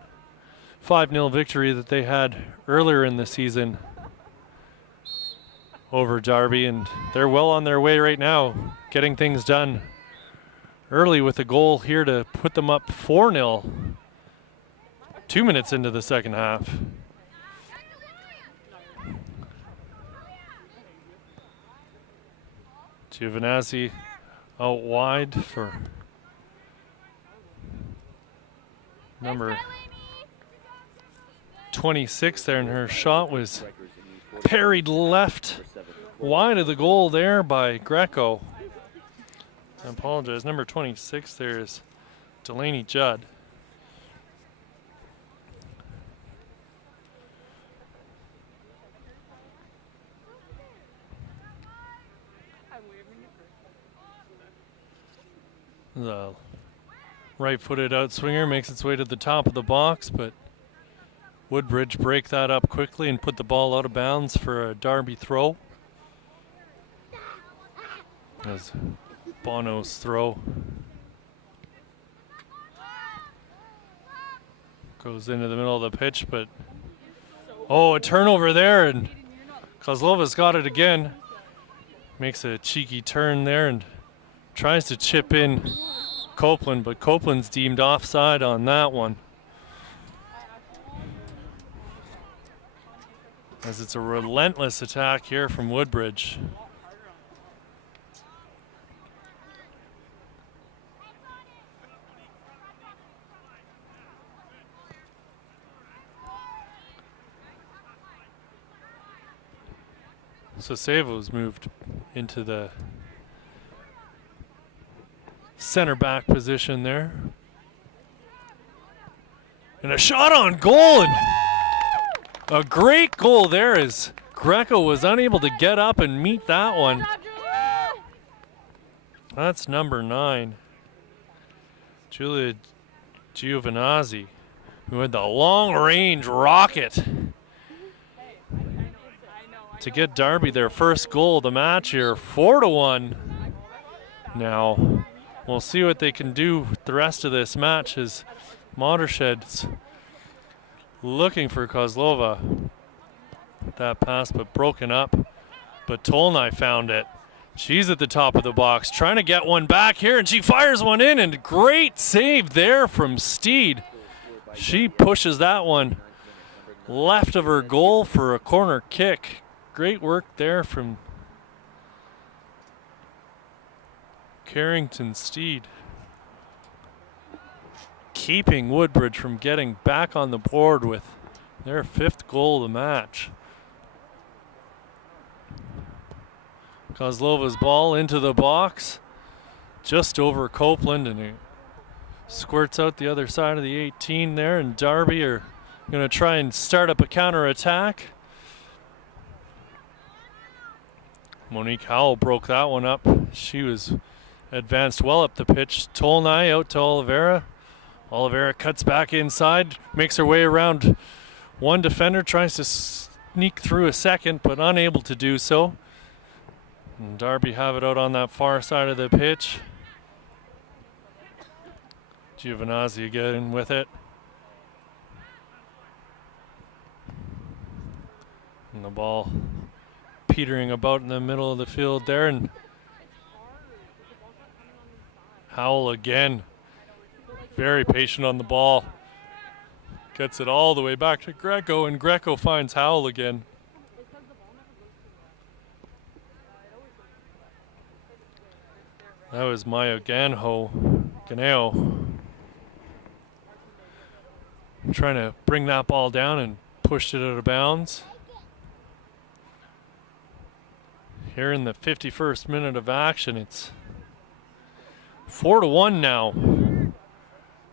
5-0 victory that they had earlier in the season over Darby, and they're well on their way right now, getting things done early with a goal here to put them up 4-0 2 minutes into the second half. Giovinazzi out wide for number 26 there, and her shot was parried left wide of the goal there by Greco. I apologize. Number 26 there is Delaney Judd. The right-footed outswinger makes its way to the top of the box, but Woodbridge break that up quickly and put the ball out of bounds for a Darby throw. As Bono's throw goes into the middle of the pitch, but a turnover there, and Kozlova's got it again. Makes a cheeky turn there and tries to chip in Copeland, but Copeland's deemed offside on that one, as it's a relentless attack here from Woodbridge. So Savo's moved into the center back position there. And a shot on goal, and a great goal there as Greco was unable to get up and meet that one. That's number 9, Julia Giovinazzi, who had the long-range rocket to get Darby their first goal of the match here, 4-1. Now, we'll see what they can do the rest of this match as Watershed's looking for Kozlova. That pass, but broken up. But Tolnai found it. She's at the top of the box, trying to get one back here, and she fires one in, and great save there from Steed. She pushes that one left of her goal for a corner kick. great work there from Carrington Steed, keeping Woodbridge from getting back on the board with their 5th goal of the match. Kozlova's ball into the box, just over Copeland, and he squirts out the other side of the 18 there, and Darby are going to try and start up a counter-attack. Monique Howell broke that one up. She was advanced well up the pitch. Tolnai out to Oliveira. Oliveira cuts back inside, makes her way around one defender, tries to sneak through a second, but unable to do so. And Darby have it out on that far side of the pitch. Giovinazzi getting with it. And the ball petering about in the middle of the field there, and Howell again, very patient on the ball. Gets it all the way back to Greco, and Greco finds Howell again. That was Maya Ganeo trying to bring that ball down and pushed it out of bounds. Here in the 51st minute of action, it's 4-1 now,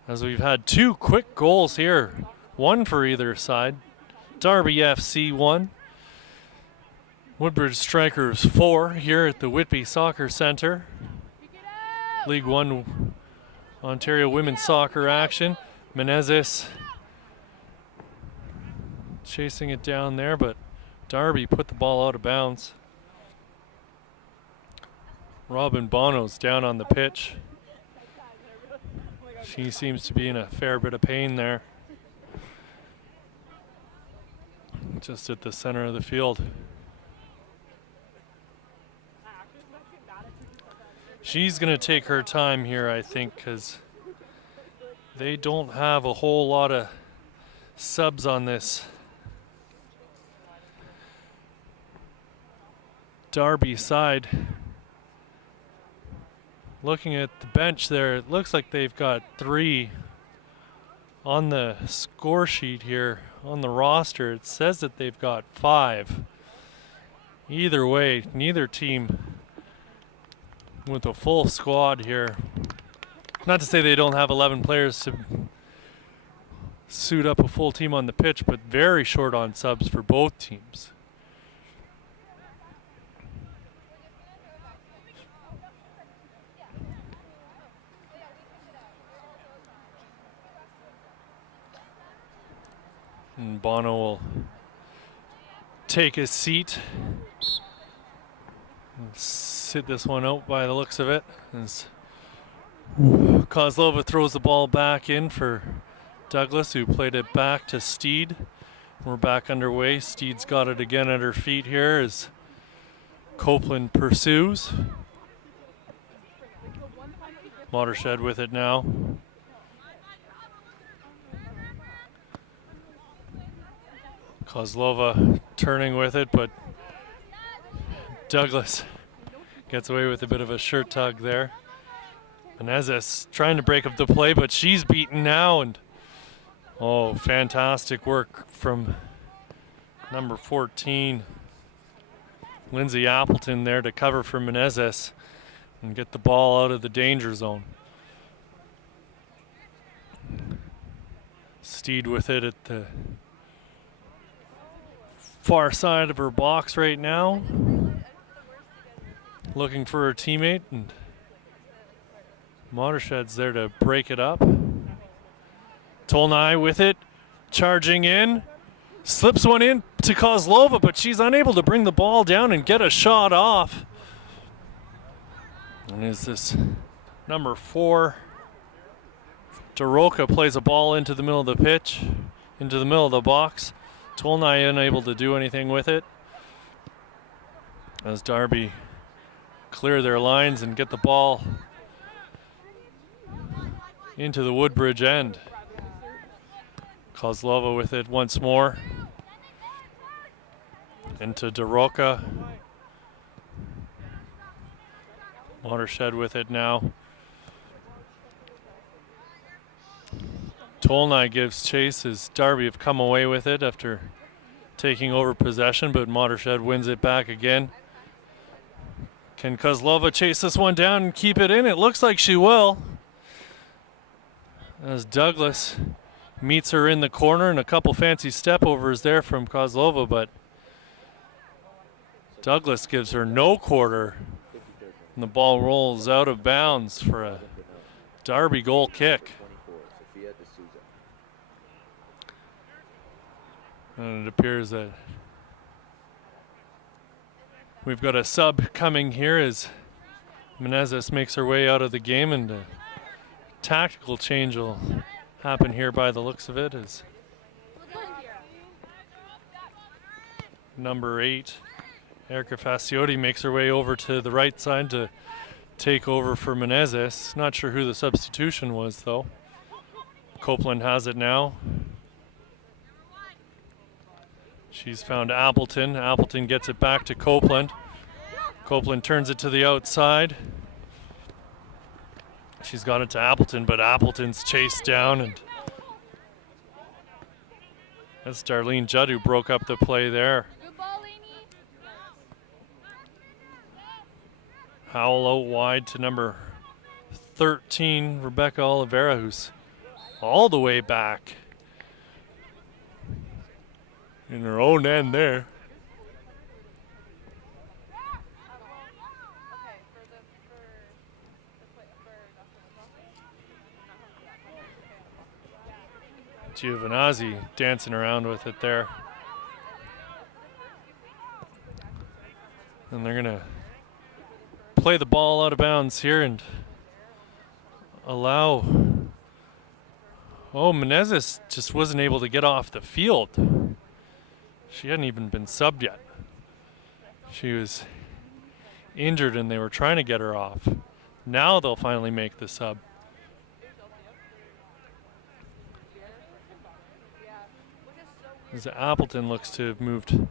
as we've had 2 quick goals here, 1 for either side. Darby FC 1, Woodbridge Strikers 4 here at the Whitby Soccer Centre. League 1 Ontario Women's Soccer action. Menezes chasing it down there, but Darby put the ball out of bounds. Robin Bono's down on the pitch. She seems to be in a fair bit of pain there. Just at the center of the field. She's going to take her time here, I think, because they don't have a whole lot of subs on this Darby side. Looking at the bench there, it looks like they've got 3 on the score sheet here. On the roster, it says that they've got 5. Either way, neither team with a full squad here. Not to say they don't have 11 players to suit up a full team on the pitch, but very short on subs for both teams. And Bono will take his seat and sit this one out by the looks of it, as Kozlova throws the ball back in for Douglas, who played it back to Steed. We're back underway. Steed's got it again at her feet here as Copeland pursues. Watershed with it now. Kozlova turning with it, but Douglas gets away with a bit of a shirt tug there. Menezes trying to break up the play, but she's beaten now, and oh, fantastic work from number 14, Lindsay Appleton, there to cover for Menezes and get the ball out of the danger zone. Steed with it at the far side of her box right now, looking for her teammate, and Watershed's there to break it up. Tolnai with it, charging in, slips one in to Kozlova, but she's unable to bring the ball down and get a shot off. And is this number 4, Doroka, plays a ball into the middle of the pitch, into the middle of the box. Tolnai unable to do anything with it, as Darby clear their lines and get the ball into the Woodbridge end. Kozlova with it once more. Into DeRoca. Watershed with it now. Tolnai gives chase as Darby have come away with it after taking over possession, but Watershed wins it back again. Can Kozlova chase this one down and keep it in? It looks like she will. As Douglas meets her in the corner, and a couple fancy step overs there from Kozlova, but Douglas gives her no quarter. And the ball rolls out of bounds for a Darby goal kick. And it appears that we've got a sub coming here as Menezes makes her way out of the game, and a tactical change will happen here by the looks of it as number 8, Erica Fasciotti, makes her way over to the right side to take over for Menezes. Not sure who the substitution was though. Copeland has it now. She's found Appleton. Appleton gets it back to Copeland. Copeland turns it to the outside. She's got it to Appleton, but Appleton's chased down, and that's Darlene Judd who broke up the play there. Good ball, Lainey. Howell out wide to number 13, Rebecca Oliveira, who's all the way back in her own end there. Giovinazzi dancing around with it there. And they're gonna play the ball out of bounds here and allow, Menezes just wasn't able to get off the field. She hadn't even been subbed yet. She was injured and they were trying to get her off. Now they'll finally make the sub. As Appleton looks to have moved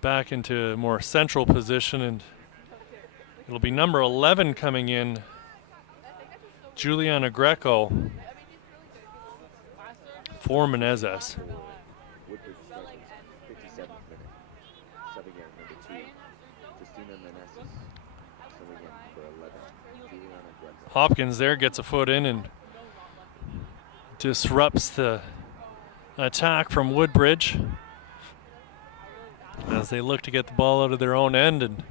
back into a more central position, and it'll be number 11 coming in, Juliana Greco, for Menezes. Woodbridge strikers, 57th minute. Subbing in number 2, Christina Menezes. Subbing in for 11, Juliana Greco. Hopkins there gets a foot in and disrupts the attack from Woodbridge as they look to get the ball out of their own end, and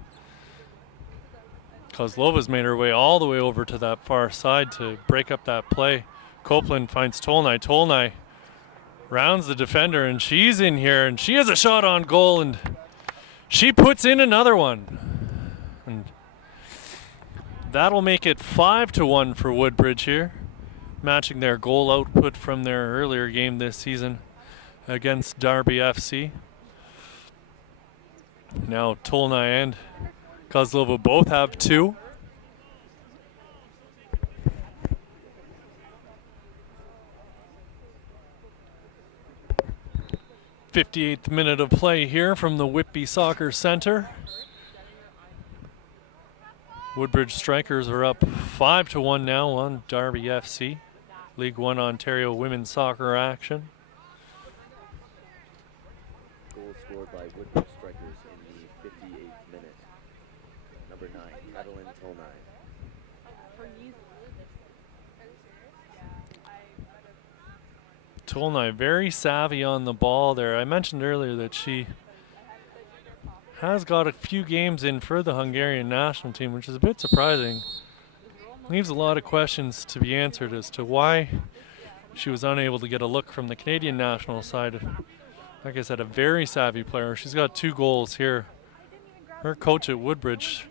Kozlova's made her way all the way over to that far side to break up that play. Copeland finds Tolnai. Tolnai rounds the defender, and she's in here, and she has a shot on goal, and she puts in another one. And that'll make it 5-1 for Woodbridge here, matching their goal output from their earlier game this season against Darby FC. Now Tolnai and Kozlova both have 2. '58th minute of play here from the Whitby Soccer Center. Woodbridge Strikers are up 5-1 now on Darby FC. League One Ontario women's soccer action. Goal scored by Woodbridge strikers in the 58th minute. Number 9, Adeline Tolnai. Tolnai very savvy on the ball there. I mentioned earlier that she has got a few games in for the Hungarian national team, which is a bit surprising. Leaves a lot of questions to be answered as to why she was unable to get a look from the Canadian national side. Like I said, a very savvy player. She's got 2 goals here. Her coach at Woodbridge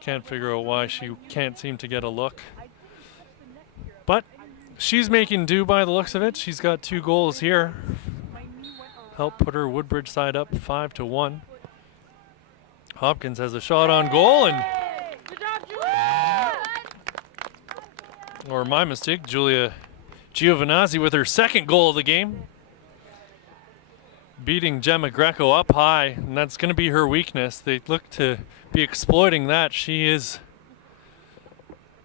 can't figure out why she can't seem to get a look. But she's making do by the looks of it. She's got 2 goals here. Help put her Woodbridge side up 5-1. Hopkins has a shot on goal, and or my mistake, Julia Giovinazzi with her 2nd goal of the game. beating Gemma Greco up high, and that's going to be her weakness. They look to be exploiting that. She is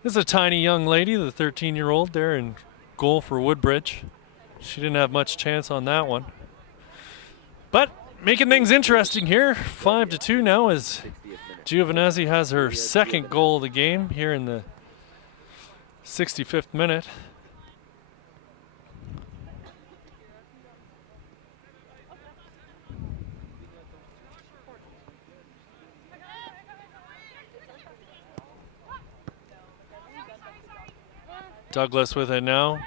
a tiny young lady, the 13-year-old there in goal for Woodbridge. She didn't have much chance on that one. But making things interesting here. 5-2 now as 60th minute. Giovinazzi has her second goal of the game here in the 65th minute. Douglas with it now.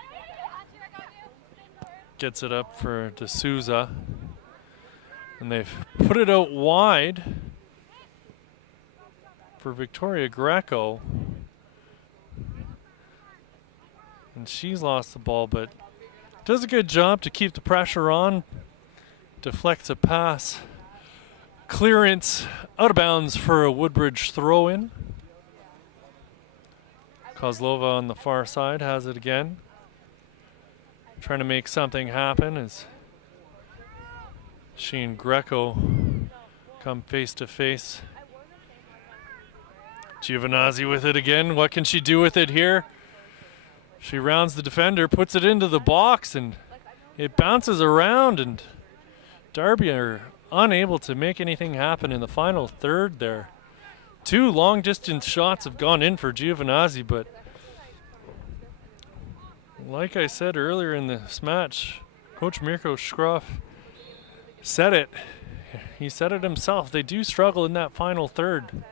Gets it up for D'Souza. And they've put it out wide for Victoria Greco. And she's lost the ball, but does a good job to keep the pressure on. Deflects a pass. Clearance out of bounds for a Woodbridge throw-in. Kozlova on the far side has it again. Trying to make something happen as she and Greco come face to face. Giovinazzi with it again. What can she do with it here? She rounds the defender, puts it into the box, and it bounces around, and Darby are unable to make anything happen in the final third there. 2 long-distance shots have gone in for Giovinazzi, but like I said earlier in this match, Coach Mirko Schroff said it. He said it himself. They do struggle in that final third.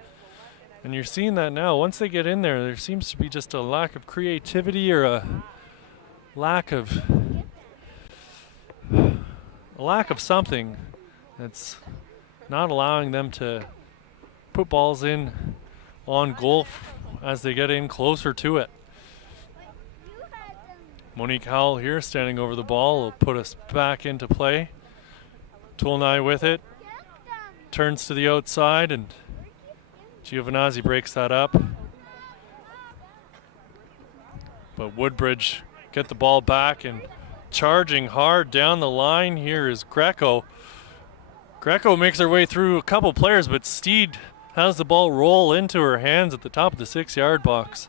And you're seeing that now. Once they get in there, there seems to be just a lack of creativity or a lack of something that's not allowing them to put balls in on goal as they get in closer to it. Monique Howell here standing over the ball will put us back into play. Tolnai with it. Turns to the outside and Giovinazzi breaks that up. But Woodbridge get the ball back and charging hard down the line here is Greco. Greco makes her way through a couple players, but Steed has the ball roll into her hands at the top of the 6-yard box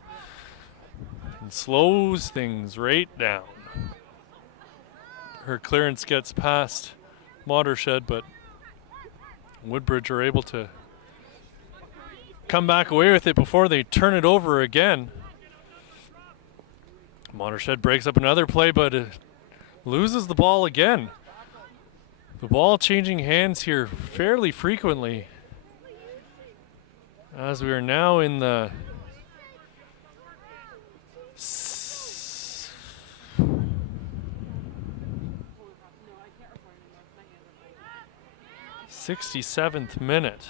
and slows things right down. Her clearance gets past Watershed, but Woodbridge are able to come back away with it before they turn it over again. Watershed breaks up another play, but loses the ball again. The ball changing hands here fairly frequently, as we are now in the 67th minute.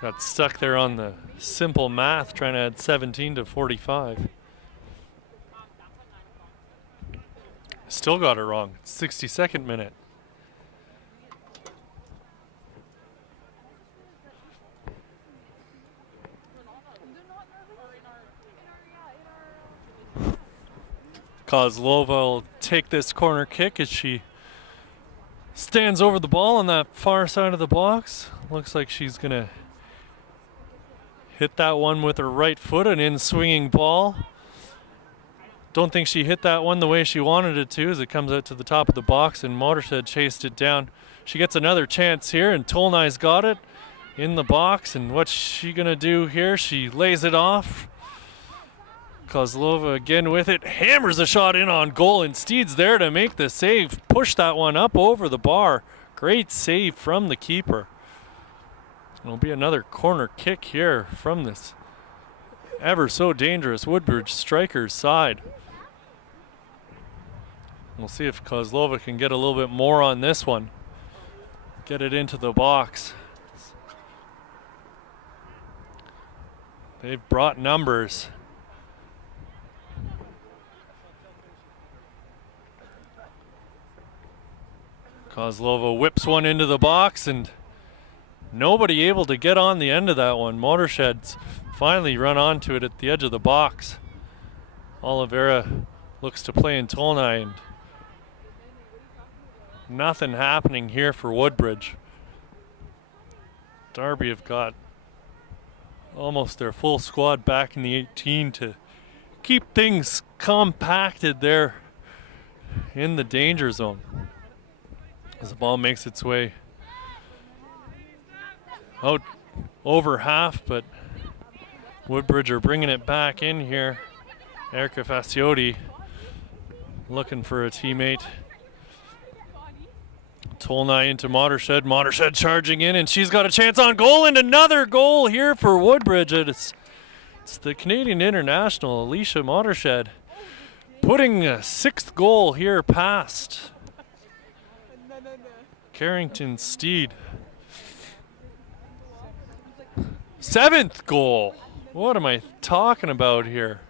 Got stuck there on the simple math trying to add 17 to 45. Still got it wrong. 62nd minute. Kozlova will take this corner kick as she stands over the ball on that far side of the box. Looks like she's going to hit that one with her right foot, an in-swinging ball. Don't think she hit that one the way she wanted it to as it comes out to the top of the box and Watershed chased it down. She gets another chance here and Tolnai's got it in the box, and what's she going to do here? She lays it off. Kozlova again with it, hammers a shot in on goal, and Steed's there to make the save. Push that one up over the bar. Great save from the keeper. It'll be another corner kick here from this ever so dangerous Woodbridge strikers side. We'll see if Kozlova can get a little bit more on this one. Get it into the box. They've brought numbers. Kozlova whips one into the box and nobody able to get on the end of that one. Watershed's finally run onto it at the edge of the box. Oliveira looks to play in Tolnai, and nothing happening here for Woodbridge. Darby have got almost their full squad back in the 18 to keep things compacted there in the danger zone. As the ball makes its way out over half, but Woodbridge are bringing it back in here. Erica Fasciotti looking for a teammate. Tolnai into Modershed. Modershed charging in, and she's got a chance on goal, and another goal here for Woodbridge. It's the Canadian international, Alicia Modershed, putting a 6th goal here past Carrington Steed. 7th goal. What am I talking about here?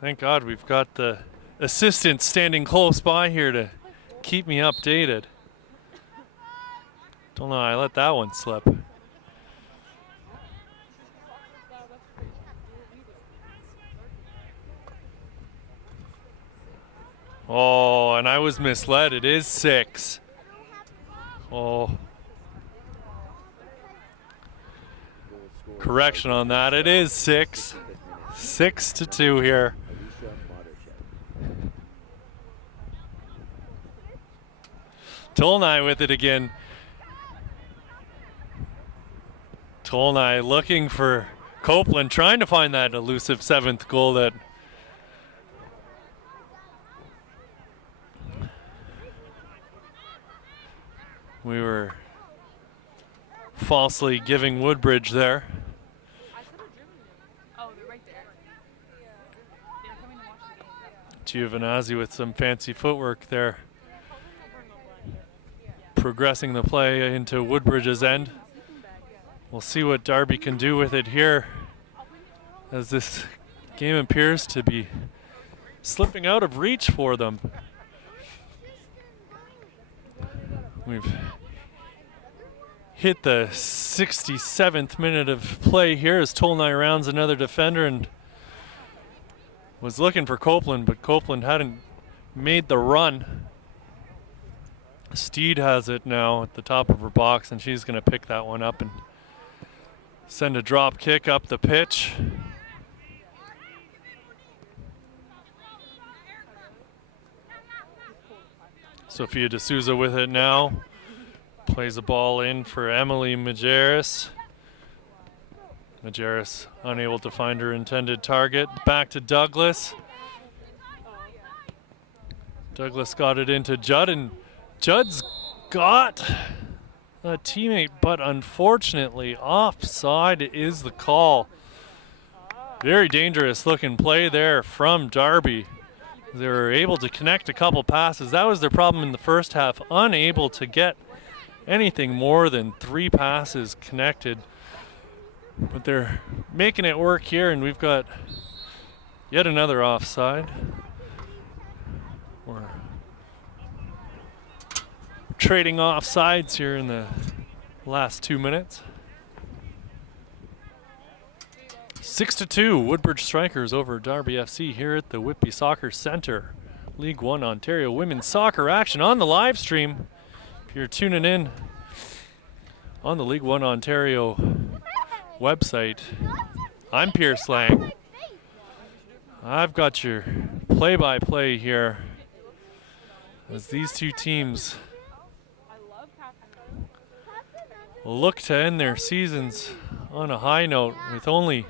Thank God we've got the assistant standing close by here to keep me updated. Don't know, I let that one slip. Oh, and I was misled. It is 6. Oh. Correction on that. It is 6. 6-2 here. Tolnai with it again. Tolnai looking for Copeland, trying to find that elusive 7th goal that we were falsely giving Woodbridge there. Oh, they're right there. They're coming to watch the game. Giovinazzi with some fancy footwork there, progressing the play into Woodbridge's end. We'll see what Darby can do with it here, as this game appears to be slipping out of reach for them. We've hit the 67th minute of play here as Tolnai rounds another defender and was looking for Copeland, but Copeland hadn't made the run. Steed has it now at the top of her box, and she's going to pick that one up and send a drop kick up the pitch. Sophia D'Souza with it now. Plays a ball in for Emily Majerus. Majerus unable to find her intended target. Back to Douglas. Douglas got it into Judd, and Judd's got a teammate, but unfortunately offside is the call. Very dangerous looking play there from Darby. They were able to connect a couple passes. That was their problem in the first half, unable to get anything more than 3 passes connected. But they're making it work here, and we've got yet another offside. We're trading offsides here in the last 2 minutes. 6-2, Woodbridge Strikers over Darby FC here at the Whitby Soccer Centre. League One Ontario women's soccer action on the live stream. If you're tuning in on the League One Ontario website, I'm Pierce Lang. I've got your play-by-play here as these two teams look to end their seasons on a high note with only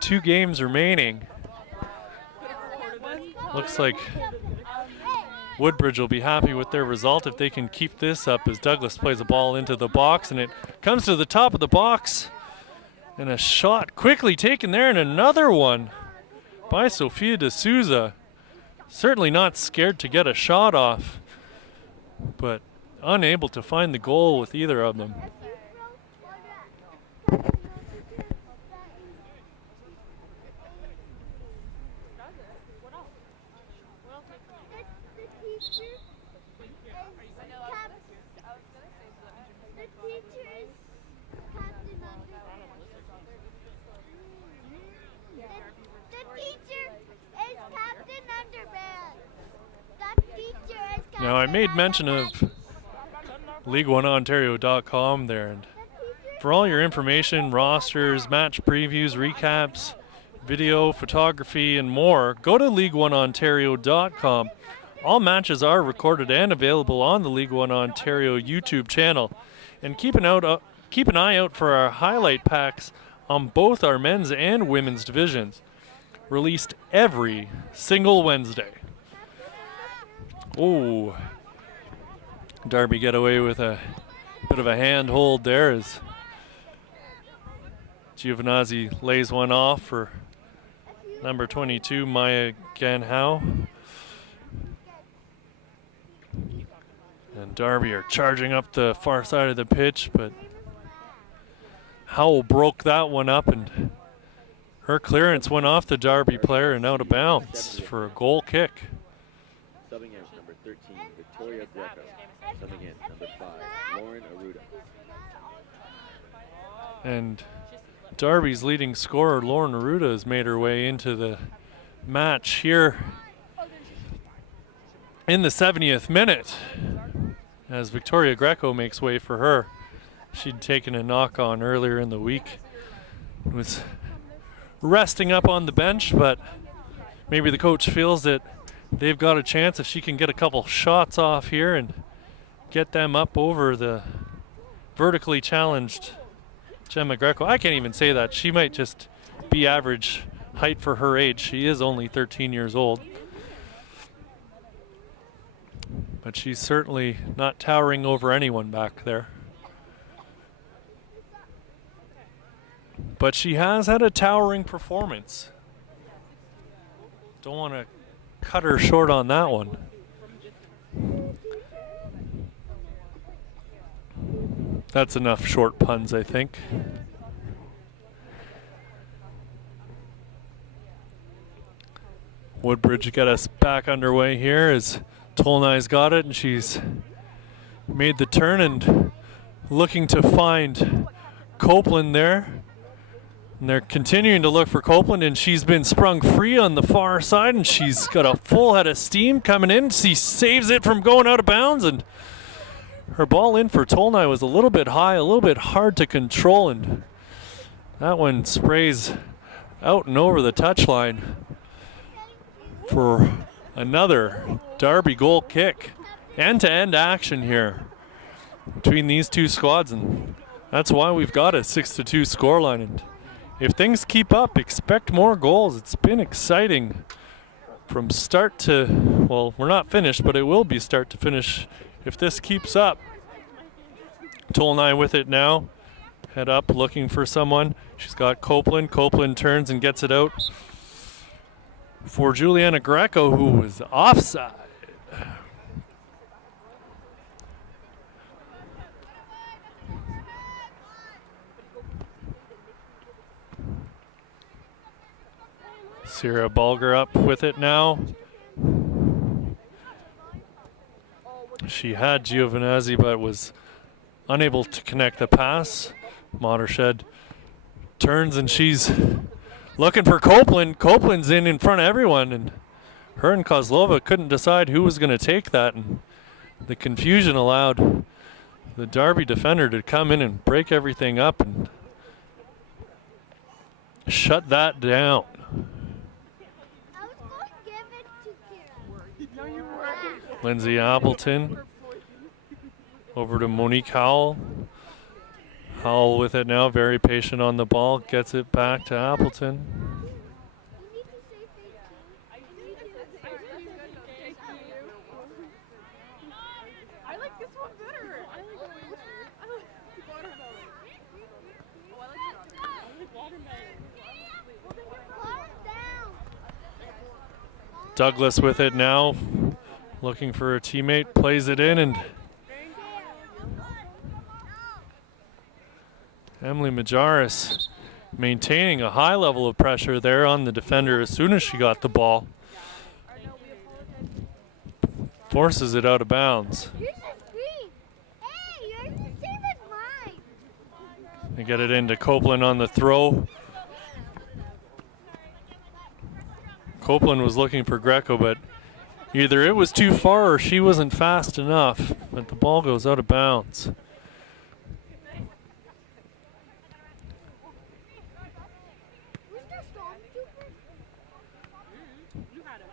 2 games remaining. Looks like Woodbridge will be happy with their result if they can keep this up, as Douglas plays a ball into the box, and it comes to the top of the box, and a shot quickly taken there, and another one by Sophia D'Souza. Certainly not scared to get a shot off, but unable to find the goal with either of them. The teacher is Captain Underbay. Now, I made mention of L1OW.com there, and for all your information, rosters, match previews, recaps, video, photography, and more, go to L1OW.com. All matches are recorded and available on the League One Ontario YouTube channel. And keep an eye out for our highlight packs on both our men's and women's divisions, released every single Wednesday. Oh, Darby get away with a bit of a handhold there as Giovinazzi lays one off for number 22, Maya Ganhow. And Darby are charging up the far side of the pitch, but Howell broke that one up, and her clearance went off the Darby player and out of bounds for a goal kick. Subbing in number 13, Victoria Greco. Subbing in number 5, Lauren Aruda. And Darby's leading scorer, Lauren Aruda, has made her way into the match here in the 70th minute as Victoria Greco makes way for her. She'd taken a knock on earlier in the week, was resting up on the bench, but maybe the coach feels that they've got a chance if she can get a couple shots off here and get them up over the vertically challenged Gemma Greco. I can't even say that. She might just be average height for her age. She is only 13 years old. But she's certainly not towering over anyone back there. But she has had a towering performance. Don't want to cut her short on that one. That's enough short puns, I think. Woodbridge got us back underway here as Tolnai's got it, and she's made the turn and looking to find Copeland there. And they're continuing to look for Copeland, and she's been sprung free on the far side, and she's got a full head of steam coming in. She saves it from going out of bounds, and her ball in for Tolnai was a little bit high, a little bit hard to control, and that one sprays out and over the touchline for another Darby goal kick. End-to-end action here between these two squads, and that's why we've got a 6-2 scoreline. And if things keep up, expect more goals. It's been exciting from start to, well, we're not finished, but it will be start to finish if this keeps up. Tolnai with it now. Head up, looking for someone. She's got Copeland. Copeland turns and gets it out for Juliana Greco, who was offside. Sierra Bulger up with it now. She had Giovinazzi, but was unable to connect the pass. Modershed turns, and she's looking for Copeland. Copeland's in front of everyone, and her and Kozlova couldn't decide who was going to take that, and the confusion allowed the Darby defender to come in and break everything up and shut that down. I was going to give it to Kira. No, you weren't. Lindsay Appleton over to Monique Howell. Howell with it now, very patient on the ball, gets it back to Appleton. You need to say thank you. I like this one better. I like watermelon. Oh, I like watermelon. Calm down. Douglas with it now, looking for a teammate, plays it in, and Emily Majaris maintaining a high level of pressure there on the defender as soon as she got the ball. Forces it out of bounds. Here's the screen. Hey, yours is the same as mine. They get it into Copeland on the throw. Copeland was looking for Greco, but Either it was too far or she wasn't fast enough, but the ball goes out of bounds. Who's the stormtrooper? You had it.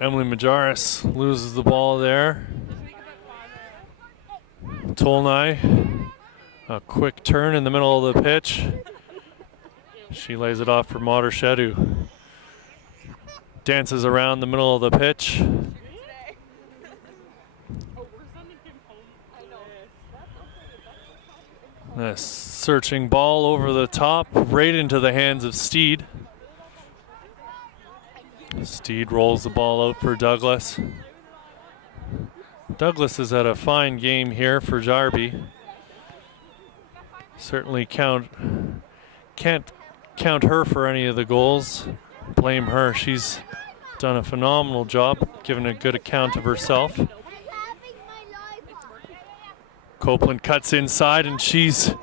Emily Majaris loses the ball there. Tolnai, a quick turn in the middle of the pitch. She lays it off for Modershed, who dances around the middle of the pitch. Oh, we're sending him home. I know. A searching ball over the top, right into the hands of Steed. Steed rolls the ball out for Douglas. Douglas has had a fine game here for Darby. Certainly can't count her for any of the goals. Blame her. She's done a phenomenal job, giving a good account of herself. I'm having my lollipop. Copeland cuts inside, and she's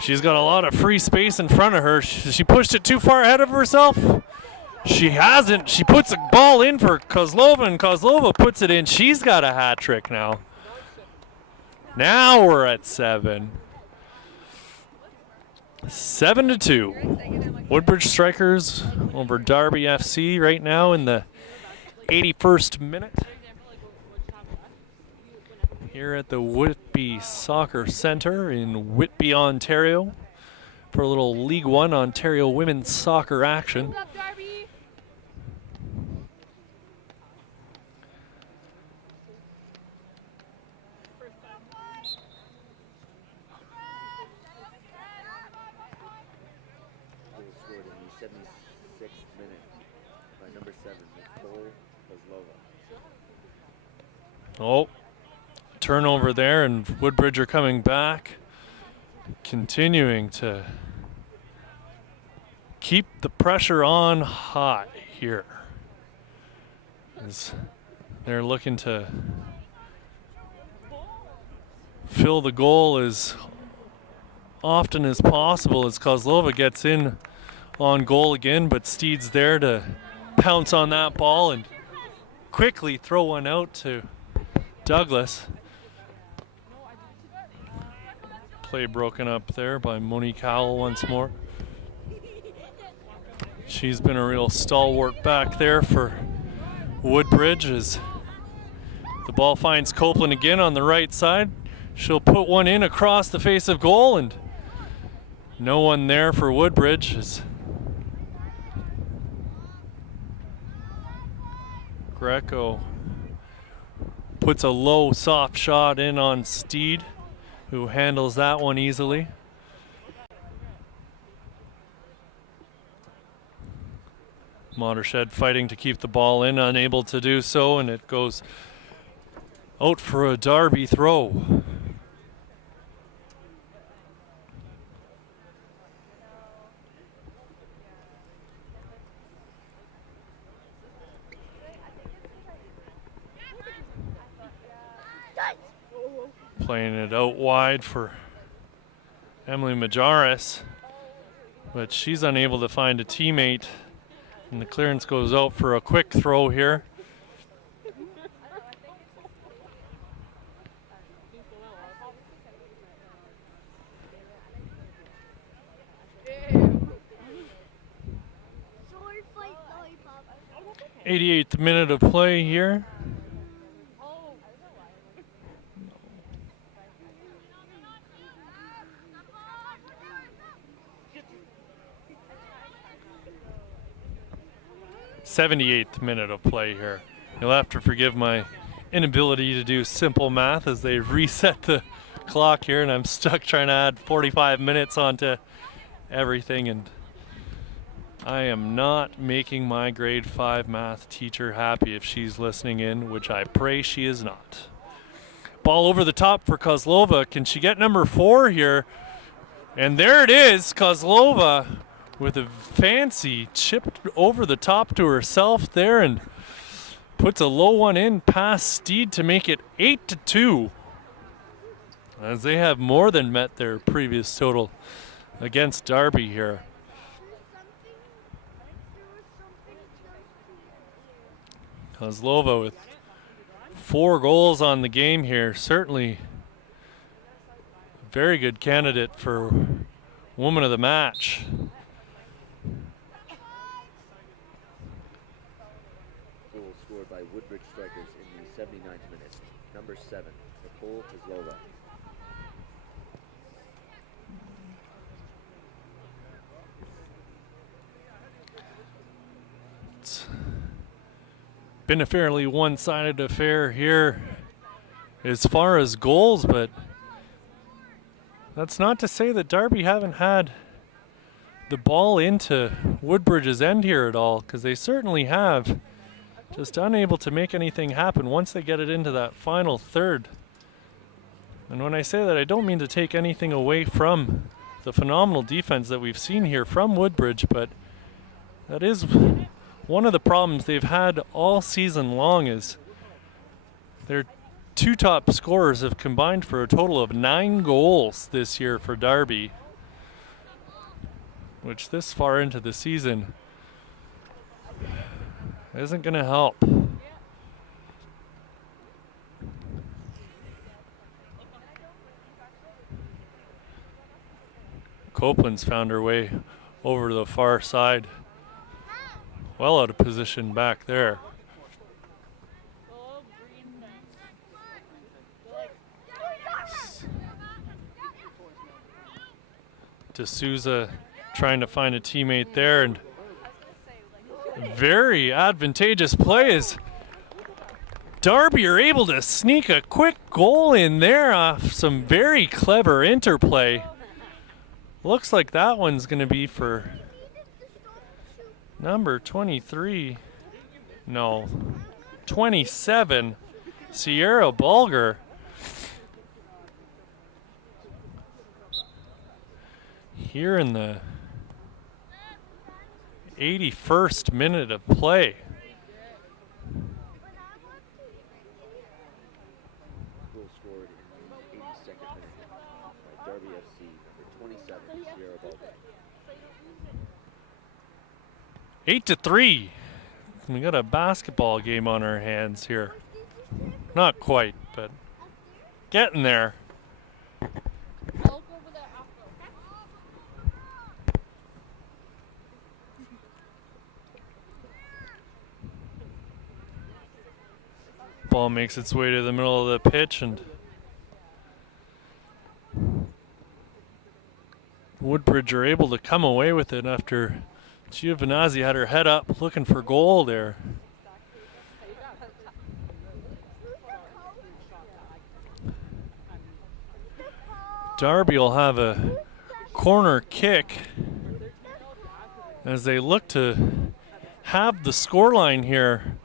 got a lot of free space in front of her. She pushed it too far ahead of herself. She hasn't. She puts a ball in for Kozlova, and Kozlova puts it in. She's got a hat trick now. Now we're at 7. 7-2. Woodbridge Strikers over Darby FC right now in the 81st minute. Here at the Whitby Soccer Centre in Whitby, Ontario, for a little League One Ontario women's soccer action. What's up, Darby? Goal scored in the 76th minute by number 7, Nicole Kozlova. Oh, turnover there, and Woodbridge are coming back, continuing to keep the pressure on high here, as they're looking to fill the goal as often as possible as Kozlova gets in on goal again, but Steed's there to pounce on that ball and quickly throw one out to Douglas. Play broken up there by Monique Howell once more. She's been a real stalwart back there for Woodbridge as the ball finds Copeland again on the right side. She'll put one in across the face of goal, and no one there for Woodbridge as Greco puts a low soft shot in on Steed, who handles that one easily. Modershed fighting to keep the ball in, unable to do so, and it goes out for a Darby throw. Playing it out wide for Emily Majaris, but she's unable to find a teammate, and the clearance goes out for a quick throw here. Sword fight lollipop. 88th minute of play here. Oh. 78th minute of play here. You'll have to forgive my inability to do simple math as they reset the clock here, and I'm stuck trying to add 45 minutes onto everything, and I am not making my grade 5 math teacher happy if she's listening in, which I pray she is not. Ball over the top for Kozlova. Can she get number 4 here? And there it is, Kozlova with a fancy chip over the top to herself there and puts a low one in past Steed to make it 8-2, as they have more than met their previous total against Darby here. Kozlova with 4 goals on the game here. Certainly a very good candidate for woman of the match. Goal scored by Woodbridge strikers in the 79th minute. Number 7, Nicole Kozlova. It's been a fairly one-sided affair here as far as goals, but that's not to say that Darby haven't had the ball into Woodbridge's end here at all, because they certainly have. Just unable to make anything happen once they get it into that final third. And when I say that, I don't mean to take anything away from the phenomenal defense that we've seen here from Woodbridge, but that is one of the problems they've had all season long. Is their 2 top scorers have combined for a total of 9 goals this year for Darby, which this far into the season isn't going to help. Copeland's found her way over to the far side. Well out of position back there. D'Souza trying to find a teammate there, and very advantageous play as Darby are able to sneak a quick goal in there off some very clever interplay. Looks like that one's going to be for number 23. No, 27, Sierra Bulger. Here in the 81st minute of play. Goal scored in the 82nd minute by Darby FC, number 27, Sierra Bulger. 8-3. We got a basketball game on our hands here. Not quite, but getting there. Ball makes its way to the middle of the pitch, and Woodbridge are able to come away with it after Giovinazzi had her head up looking for goal there. Darby will have a corner kick as they look to have the scoreline here.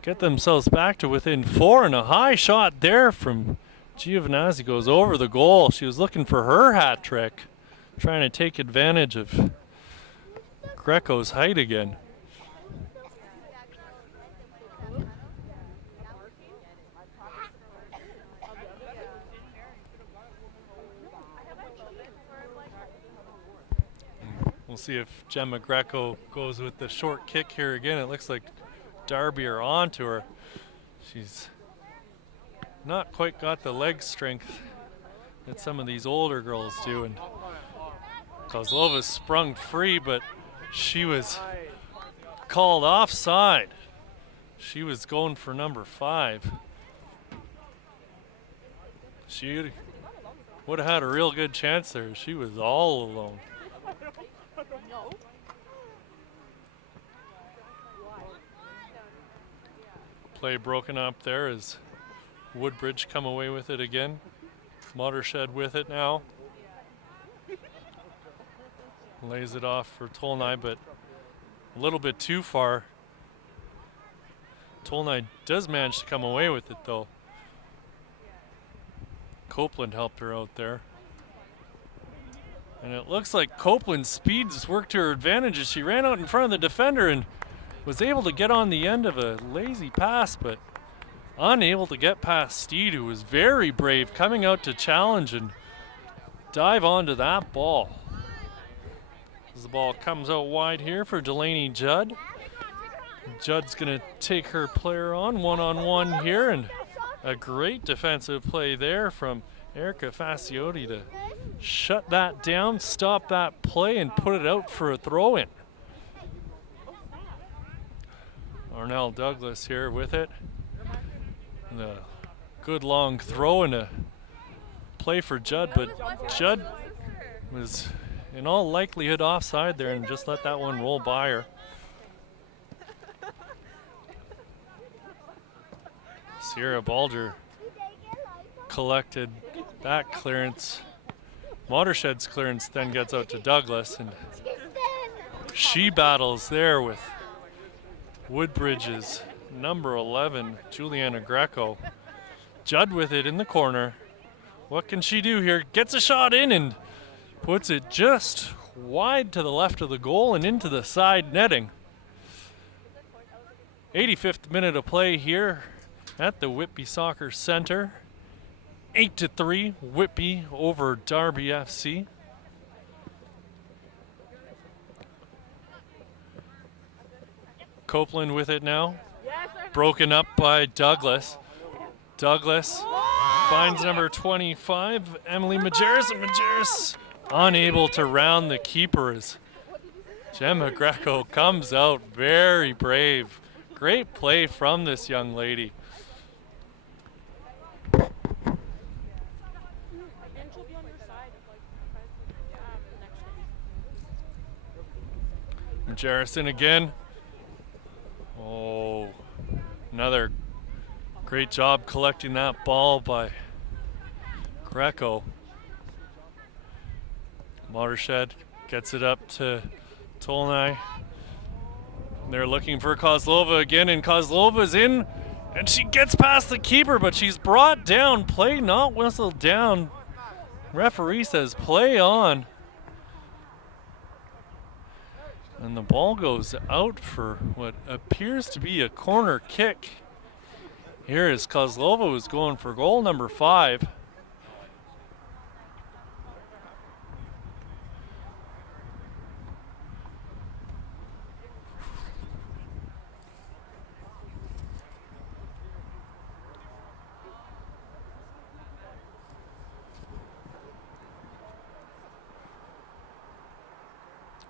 Get themselves back to within 4, and a high shot there from Giovinazzi goes over the goal. She was looking for her hat trick, trying to take advantage of Greco's height again. We'll see if Gemma Greco goes with the short kick here again. It looks like Darby are onto her. She's not quite got the leg strength that some of these older girls do, and Kozlova sprung free, but she was called offside. She was going for number 5. She would have had a real good chance there. She was all alone. Play broken up there as Woodbridge come away with it again. Watershed with it now. Lays it off for Tolnai, but a little bit too far. Tolnai does manage to come away with it though. Copeland helped her out there. And it looks like Copeland's speeds worked to her advantage as she ran out in front of the defender and was able to get on the end of a lazy pass, but unable to get past Steed, who was very brave coming out to challenge and dive onto that ball. As the ball comes out wide here for Delaney Judd. Judd's going to take her player on one-on-one here, and a great defensive play there from Erica Faciotti to shut that down, stop that play, and put it out for a throw-in. Arnell Douglas here with it. And a good long throw and a play for Judd, but Judd was in all likelihood offside there and just let that one roll by her. Sierra Balder collected that clearance. Watershed's clearance then gets out to Douglas, and she battles there with Woodbridge's number 11, Juliana Greco. Judd with it in the corner. What can she do here? Gets a shot in and puts it just wide to the left of the goal and into the side netting. 85th minute of play here at the Whitby Soccer Center. 8-3, Whitby over Darby FC. Copeland with it now. Broken up by Douglas. Douglas finds number 25, Emily Majerus, and Majerus unable to round the keepers. Gemma Greco comes out very brave. Great play from this young lady. Jarrison again. Oh, another great job collecting that ball by Greco. Watershed gets it up to Tolnai. They're looking for Kozlova again, and Kozlova's in, and she gets past the keeper, but she's brought down. Play not whistled down. Referee says play on. And the ball goes out for what appears to be a corner kick. Here is Kozlova, who's going for goal number 5.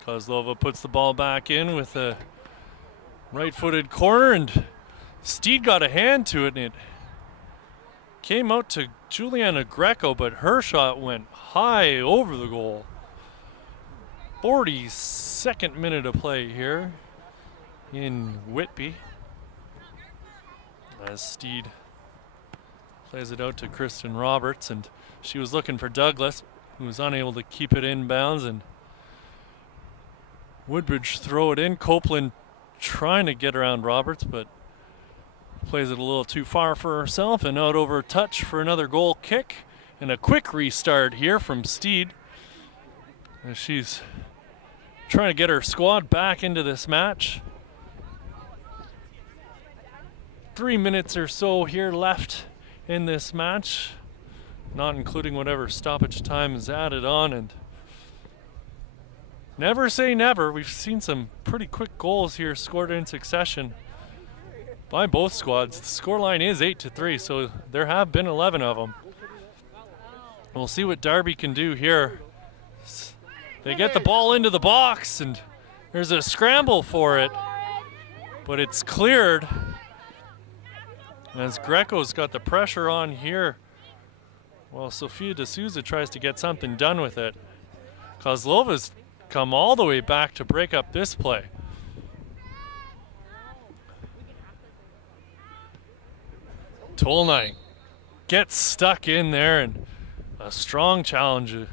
Kozlova puts the ball back in with a right-footed corner, and Steed got a hand to it, and it came out to Juliana Greco, but her shot went high over the goal. 42nd minute of play here in Whitby, as Steed plays it out to Kristen Roberts, and she was looking for Douglas, who was unable to keep it inbounds, and Woodbridge throw it in. Copeland trying to get around Roberts, but plays it a little too far for herself, and out over touch for another goal kick. And a quick restart here from Steed, as she's trying to get her squad back into this match. 3 minutes or so here left in this match, not including whatever stoppage time is added on, and never say never. We've seen some pretty quick goals here scored in succession by both squads. The scoreline is 8-3, so there have been 11 of them. We'll see what Darby can do here. They get the ball into the box, and there's a scramble for it, but it's cleared as Greco's got the pressure on here, while Sophia D'Souza tries to get something done with it. Kozlova's come all the way back to break up this play. Tolnai gets stuck in there, and a strong challenger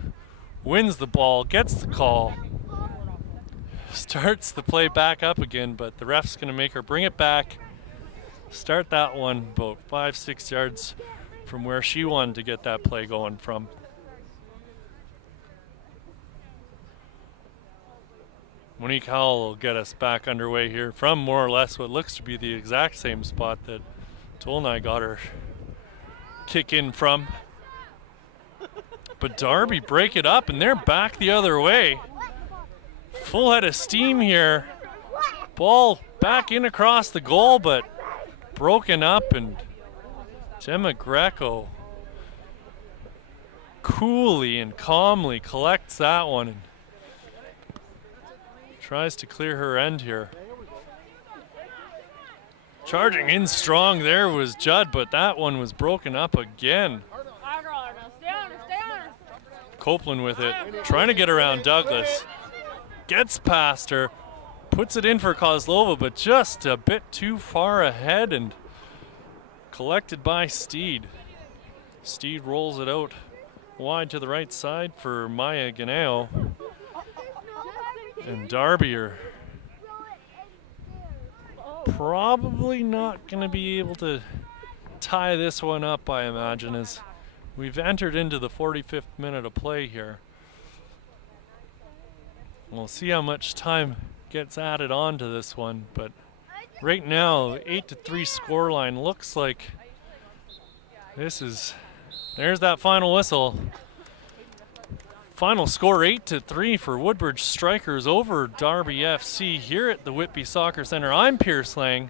wins the ball, gets the call, starts the play back up again, but the ref's going to make her bring it back, start that one about 5-6 yards from where she wanted to get that play going from. Monique Howell will get us back underway here from more or less what looks to be the exact same spot that Tolnai got her kick in from. But Darby break it up, and they're back the other way. Full head of steam here. Ball back in across the goal, but broken up, and Gemma Greco coolly and calmly collects that one and tries to clear her end here. Charging in strong there was Judd, but that one was broken up again. Copeland with it, trying to get around Douglas. Gets past her, puts it in for Kozlova, but just a bit too far ahead and collected by Steed. Steed rolls it out wide to the right side for Maya Ganeo. And Darby are probably not going to be able to tie this one up, I imagine, as we've entered into the 45th minute of play here. We'll see how much time gets added on to this one, but right now, 8-3 scoreline. Looks like this is, there's that final whistle. Final score 8-3 for Woodbridge Strikers over Darby FC here at the Whitby Soccer Center. I'm Pierce Lang.